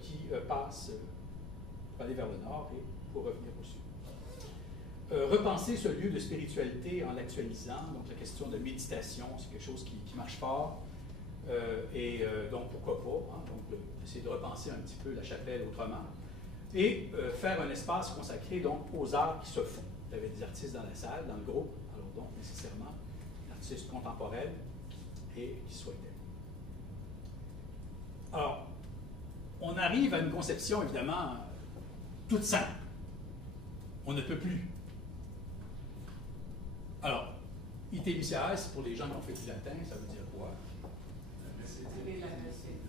qui passent pour aller vers le nord et pour revenir au sud. Repenser ce lieu de spiritualité en l'actualisant, donc la question de méditation, c'est quelque chose qui marche fort. Donc pourquoi pas, hein, donc essayer de repenser un petit peu la chapelle autrement. Et faire un espace consacré donc aux arts qui se font. Il y avait des artistes dans la salle, dans le groupe, alors donc nécessairement artistes contemporains et qui souhaitaient. Alors, on arrive à une conception évidemment toute simple. On ne peut plus. Alors, ite pour les gens qui ont fait du latin, ça veut dire quoi?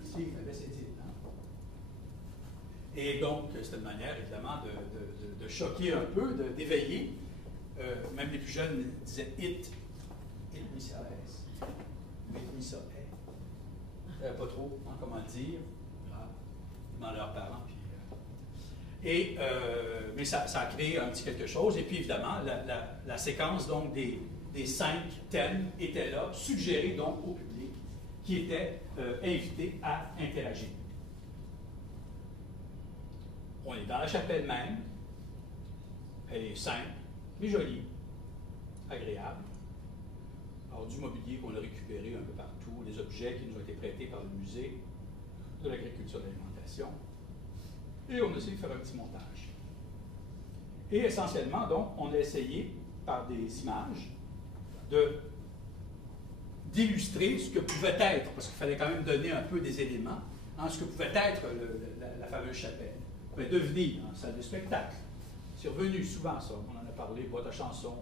Si, la Bessédine. Hein? Et donc, c'est une manière, évidemment, de choquer un peu, d'éveiller. Même les plus jeunes disaient it misaes, it misae. Pas trop, hein, comment le dire. Dans leurs parents. Puis, mais ça a créé un petit quelque chose. Et puis, évidemment, la séquence donc, des 5 thèmes était là, suggérée donc au public, qui était invité à interagir. On est dans la chapelle même. Elle est simple, mais jolie, agréable. Alors, du mobilier qu'on a récupéré un peu partout, les objets qui nous ont été prêtés par le musée de l'agriculture et de l'alimentation. Et on a essayé de faire un petit montage. Et essentiellement, donc, on a essayé, par des images, d'illustrer ce que pouvait être, parce qu'il fallait quand même donner un peu des éléments, hein, ce que pouvait être la fameuse chapelle. Pouvait devenir une salle de spectacle. C'est revenu souvent, ça. On en a parlé, boîte à chansons.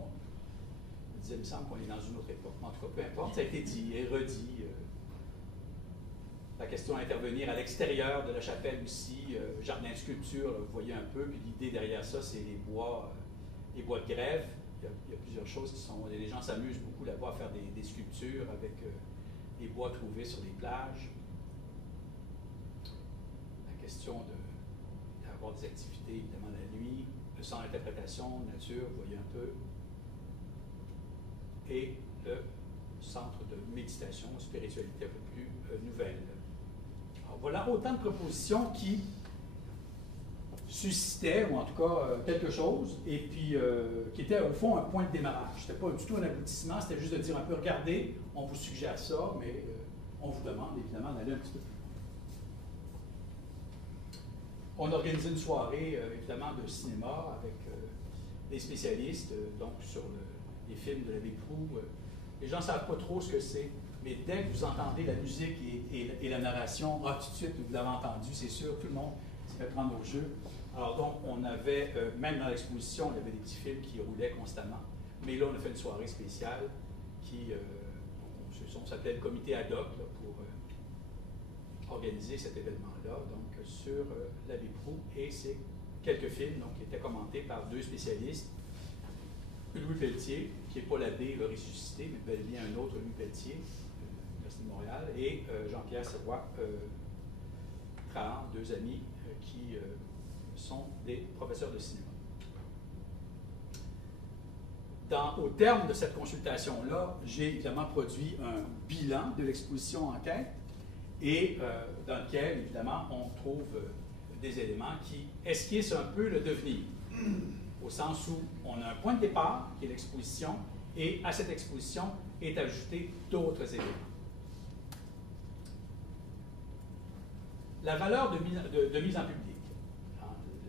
Il me semble qu'on est dans une autre époque. En tout cas, peu importe, ça a été dit et redit. La question d'intervenir à l'extérieur de la chapelle aussi, jardin de sculpture, là, vous voyez un peu, puis l'idée derrière ça, c'est les bois de grève. Il y a plusieurs choses qui sont... Les gens s'amusent beaucoup là-bas à faire des sculptures avec les bois trouvés sur les plages. La question d'avoir des activités, évidemment, la nuit, le centre d'interprétation, nature, vous voyez un peu. Et le centre de méditation, spiritualité un peu plus nouvelle. Alors, voilà autant de propositions qui suscitaient, ou en tout cas quelque chose, et puis qui était au fond un point de démarrage. Ce n'était pas du tout un aboutissement, c'était juste de dire un peu, regardez, on vous suggère ça, mais on vous demande évidemment d'aller un petit peu plus loin. On a organisé une soirée, évidemment, de cinéma avec des spécialistes, donc sur les films de l'abbé Proulx. Les gens ne savent pas trop ce que c'est, mais dès que vous entendez la musique et la narration, tout de suite, vous l'avez entendu, c'est sûr, tout le monde s'est fait prendre au jeu. Alors donc, on avait, même dans l'exposition, il y avait des petits films qui roulaient constamment. Mais là, on a fait une soirée spéciale qui, on s'appelait le comité ad hoc là, pour organiser cet événement-là, donc sur l'abbé Proulx et c'est quelques films donc, qui étaient commentés par 2 spécialistes. Louis Pelletier, qui n'est pas l'abbé ressuscité, mais bel et bien un autre Louis Pelletier, de l'Université de Montréal, et Jean-Pierre Serrois Trahan, 2 amis qui sont des professeurs de cinéma. Au terme de cette consultation-là, j'ai évidemment produit un bilan de l'exposition en quête et dans lequel, évidemment, on trouve des éléments qui esquissent un peu le devenir, au sens où on a un point de départ, qui est l'exposition, et à cette exposition est ajouté d'autres éléments. La valeur de mise en public.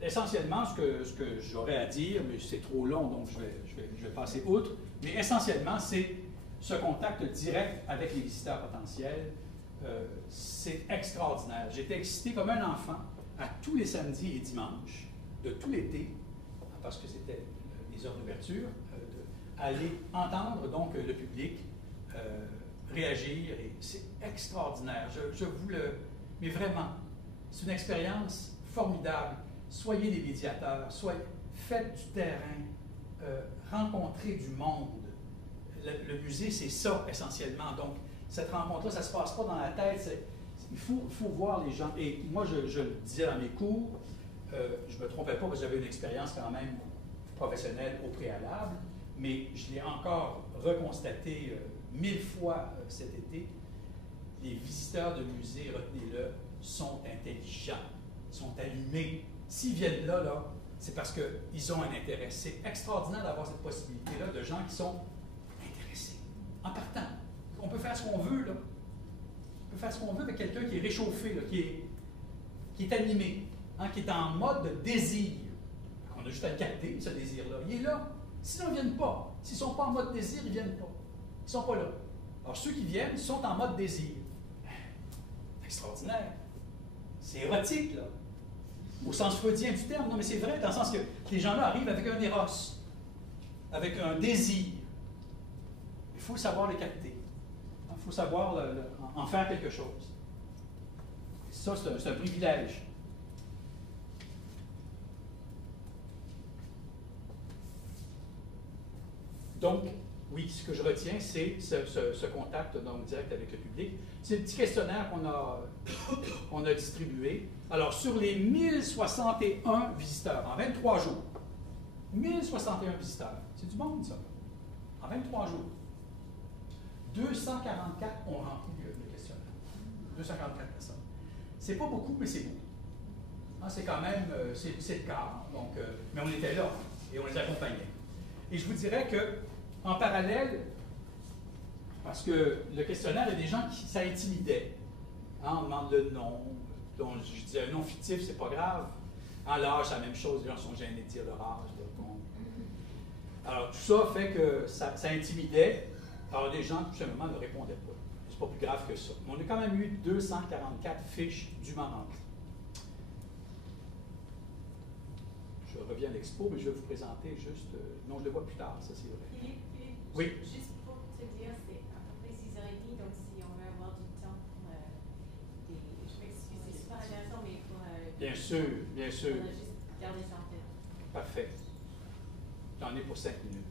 Essentiellement, ce que j'aurais à dire, mais c'est trop long, donc je vais passer outre, mais essentiellement, c'est ce contact direct avec les visiteurs potentiels. C'est extraordinaire. J'étais excité comme un enfant à tous les samedis et dimanches de tout l'été, parce que c'était les heures d'ouverture, aller entendre donc le public réagir et c'est extraordinaire. Je vous le... Mais vraiment, c'est une expérience formidable. Soyez des médiateurs, faites du terrain, rencontrez du monde. Le musée, c'est ça essentiellement. Donc, cette rencontre-là, ça ne se passe pas dans la tête. Il faut voir les gens. Et moi, je le disais dans mes cours, je ne me trompais pas parce que j'avais une expérience quand même professionnelle au préalable, mais je l'ai encore reconstaté 1000 fois cet été. Les visiteurs de musées, retenez-le, sont intelligents, sont allumés. S'ils viennent là, c'est parce qu'ils ont un intérêt. C'est extraordinaire d'avoir cette possibilité-là de gens qui sont intéressés. En partant, on peut faire ce qu'on veut, là. On peut faire ce qu'on veut avec quelqu'un qui est réchauffé, là, qui est animé, hein, qui est en mode de désir. On a juste à le capter, ce désir-là. Il est là. Sinon, ils ne viennent pas. S'ils ne sont pas en mode désir, ils ne viennent pas. Ils ne sont pas là. Alors, ceux qui viennent sont en mode désir. Extraordinaire. C'est érotique, là. Au sens freudien du terme. Non, mais c'est vrai, dans le sens que les gens-là arrivent avec un éros, avec un désir. Il faut savoir le capter. Il faut savoir en faire quelque chose. Ça, c'est un privilège. Donc, oui, ce que je retiens, c'est ce contact donc, direct avec le public. C'est le petit questionnaire qu'on a distribué. Alors, sur les 1061 visiteurs, en 23 jours, 1061 visiteurs, c'est du monde, ça, en 23 jours, 244 ont rempli le questionnaire. 244 personnes. C'est pas beaucoup, mais c'est beaucoup. Hein, c'est quand même, c'est le quart, donc, mais on était là et on les accompagnait. Et je vous dirais que, en parallèle, parce que le questionnaire, il y a des gens qui ça intimidait. Hein, on demande le nom. Donc, je disais un nom fictif, c'est pas grave. En l'âge, c'est la même chose, les gens sont gênés de dire leur âge. Alors, tout ça fait que ça intimidait. Alors, les gens, tout simplement, ne répondaient pas. C'est pas plus grave que ça. Mais on a quand même eu 244 fiches dûment remplies. Je reviens à l'expo, mais je vais vous présenter juste... non, je le vois plus tard, ça c'est vrai. Philippe, oui. Juste pour te dire, c'est à peu près 6h30, donc si on veut avoir du temps pour je m'excuse, c'est super intéressant, mais pour... bien sûr, bien sûr. On a juste gardé ça en tête. Parfait. J'en ai pour 5 minutes.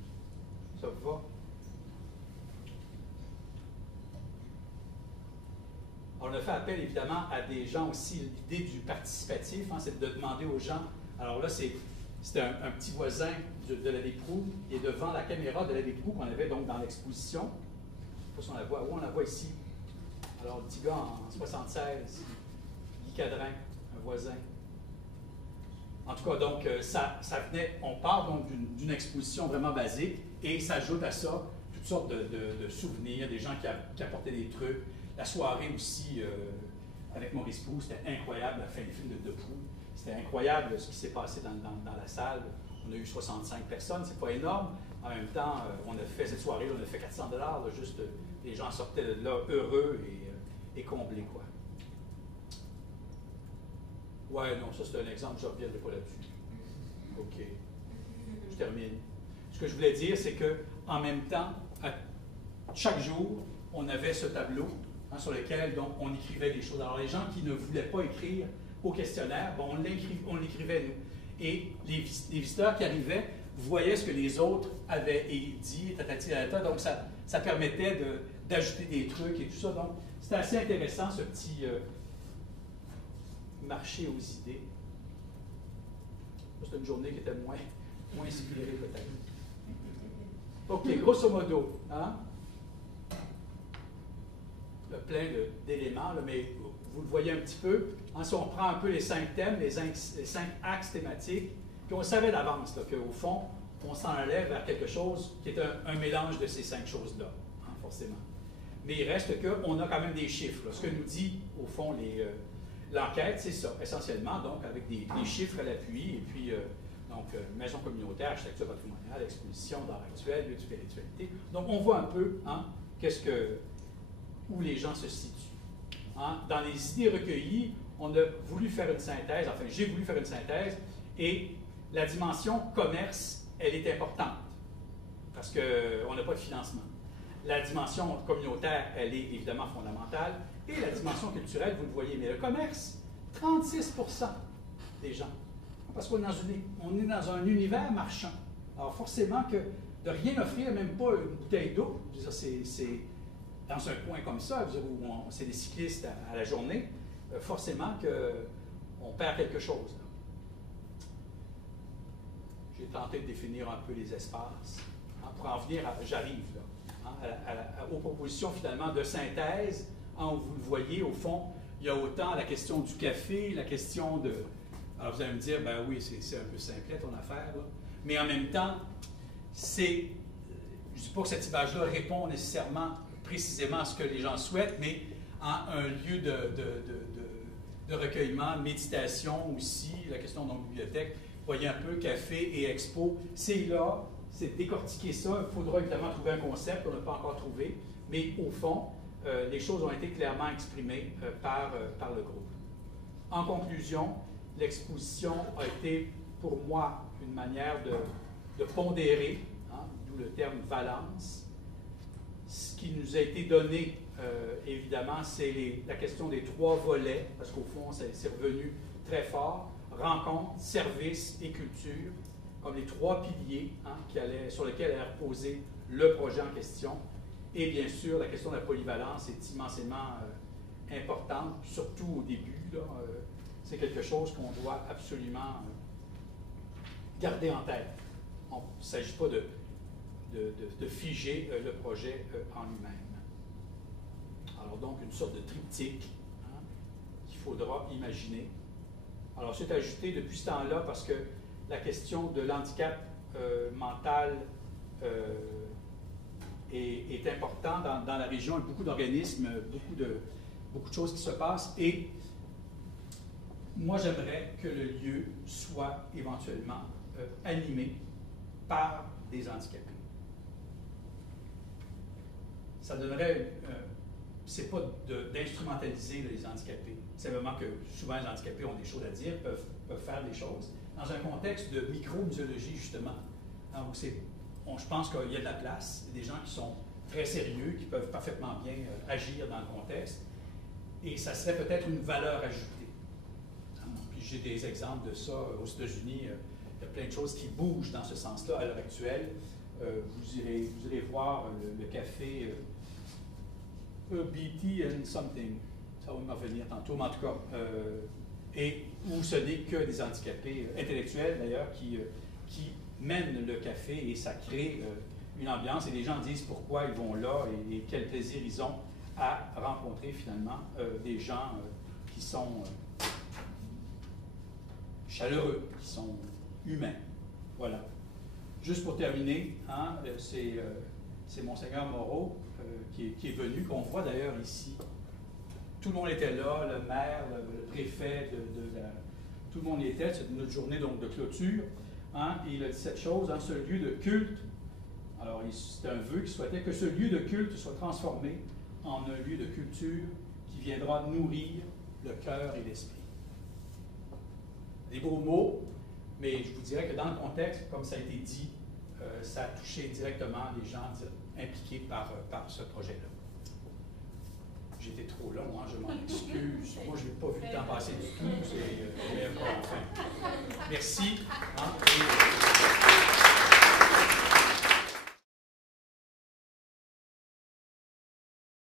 Ça vous va? On a fait appel évidemment à des gens aussi. L'idée du participatif, hein, c'est de demander aux gens. Alors là, c'était un petit voisin de l'abbé Proulx, qui est devant la caméra de l'abbé Proulx qu'on avait donc dans l'exposition. Je ne sais pas si on la voit. Oui, on la voit ici. Alors, le petit gars en 76, Guy Cadrin, un voisin. En tout cas, donc, ça venait, on part donc d'une exposition vraiment basique et s'ajoute à ça toutes sortes de souvenirs, des gens qui apportaient des trucs. La soirée aussi, avec Maurice Proulx, c'était incroyable, la fin du film de Proulx. C'était incroyable ce qui s'est passé dans la salle. On a eu 65 personnes, c'est pas énorme. En même temps, on a fait cette soirée, on a fait 400 $, juste les gens sortaient de là heureux et comblés, quoi. Ouais, non, ça c'est un exemple, je ne reviendrai pas là-dessus. OK. Je termine. Ce que je voulais dire, c'est qu'en même temps, chaque jour, on avait ce tableau hein, sur lequel donc, on écrivait des choses. Alors, les gens qui ne voulaient pas écrire au questionnaire, bon, on l'écrivait, nous. Et les visiteurs qui arrivaient voyaient ce que les autres avaient dit, donc ça permettait d'ajouter des trucs et tout ça. Donc, c'était assez intéressant, ce petit marché aux idées. C'était une journée qui était moins inspirée, peut-être. OK, grosso modo, hein? Plein d'éléments, mais vous le voyez un petit peu. Hein, si on prend un peu les 5 thèmes, les 5 axes thématiques, puis on savait d'avance qu'au fond, on s'en allait vers quelque chose qui est un mélange de ces 5 choses-là, hein, forcément. Mais il reste qu'on a quand même des chiffres. Là. Ce que nous dit, au fond, l'enquête, c'est ça, essentiellement, donc avec des chiffres à l'appui, et puis, maison communautaire, architecture patrimoniale, exposition d'art actuel, lieu de spiritualité. Donc, on voit un peu hein, où les gens se situent. Hein? Dans les idées recueillies, on a voulu faire une synthèse, enfin, j'ai voulu faire une synthèse, et la dimension commerce, elle est importante, parce qu'on n'a pas de financement. la dimension communautaire, elle est évidemment fondamentale. Et la dimension culturelle, vous le voyez. Mais le commerce, 36% des gens. Parce qu'on est dans un univers marchand. Alors forcément que de rien offrir, même pas une bouteille d'eau, c'est dans un coin comme ça, où c'est des cyclistes à la journée, forcément qu'on perd quelque chose. J'ai tenté de définir un peu les espaces. Pour en venir, j'arrive aux propositions finalement de synthèse. Vous le voyez, au fond, il y a autant la question du café, la question de... Alors vous allez me dire, ben oui, c'est un peu simplet ton affaire, là. Mais en même temps, je ne dis pas que cette image-là répond nécessairement précisément à ce que les gens souhaitent, mais un lieu de recueillement, méditation aussi, la question de bibliothèque. Vous voyez un peu café et expo, c'est là, c'est décortiquer ça. Il faudra évidemment trouver un concept qu'on n'a pas encore trouvé, mais au fond, les choses ont été clairement exprimées par le groupe. En conclusion, l'exposition a été pour moi une manière de pondérer, d'où le terme valence. Ce qui nous a été donné, évidemment, c'est la question des 3 volets, parce qu'au fond, c'est revenu très fort. Rencontre, service et culture, comme les 3 piliers sur lesquels allait reposer le projet en question. Et bien sûr, la question de la polyvalence est immensément importante, surtout au début. C'est quelque chose qu'on doit absolument garder en tête. Il ne s'agit pas de figer le projet en lui-même. Alors donc, une sorte de triptyque qu'il faudra imaginer. Alors, c'est ajouté depuis ce temps-là parce que la question de l'handicap mental est importante dans la région. Il y a beaucoup d'organismes, beaucoup de choses qui se passent. Et moi, j'aimerais que le lieu soit éventuellement animé par des handicapés. Ça donnerait, c'est pas d'instrumentaliser les handicapés, c'est vraiment que souvent les handicapés ont des choses à dire, peuvent faire des choses, dans un contexte de micro-muséologie justement, où je pense qu'il y a de la place, des gens qui sont très sérieux, qui peuvent parfaitement bien agir dans le contexte, et ça serait peut-être une valeur ajoutée. Puis j'ai des exemples de ça aux États-Unis. Il y a plein de choses qui bougent dans ce sens-là à l'heure actuelle. Vous irez voir le café BT and something. Ça va m'en venir tantôt, mais en tout cas, et où ce n'est que des handicapés intellectuels d'ailleurs qui mènent le café et ça crée une ambiance et les gens disent pourquoi ils vont là et quel plaisir ils ont à rencontrer finalement des gens qui sont chaleureux, qui sont humains. Voilà. Juste pour terminer, c'est Monseigneur Moreau qui est venu, qu'on voit d'ailleurs ici. Tout le monde était là, le maire, le préfet, tout le monde y était. C'est notre journée donc, de clôture. Et il a dit cette chose, ce lieu de culte. Alors, c'est un vœu qui souhaitait que ce lieu de culte soit transformé en un lieu de culture qui viendra nourrir le cœur et l'esprit. Des beaux mots, mais je vous dirais que dans le contexte, comme ça a été dit, ça a touché directement les gens impliqués par ce projet-là. J'étais trop long, je m'en excuse. Moi, je n'ai pas vu le temps passer du tout. Mais enfin, merci.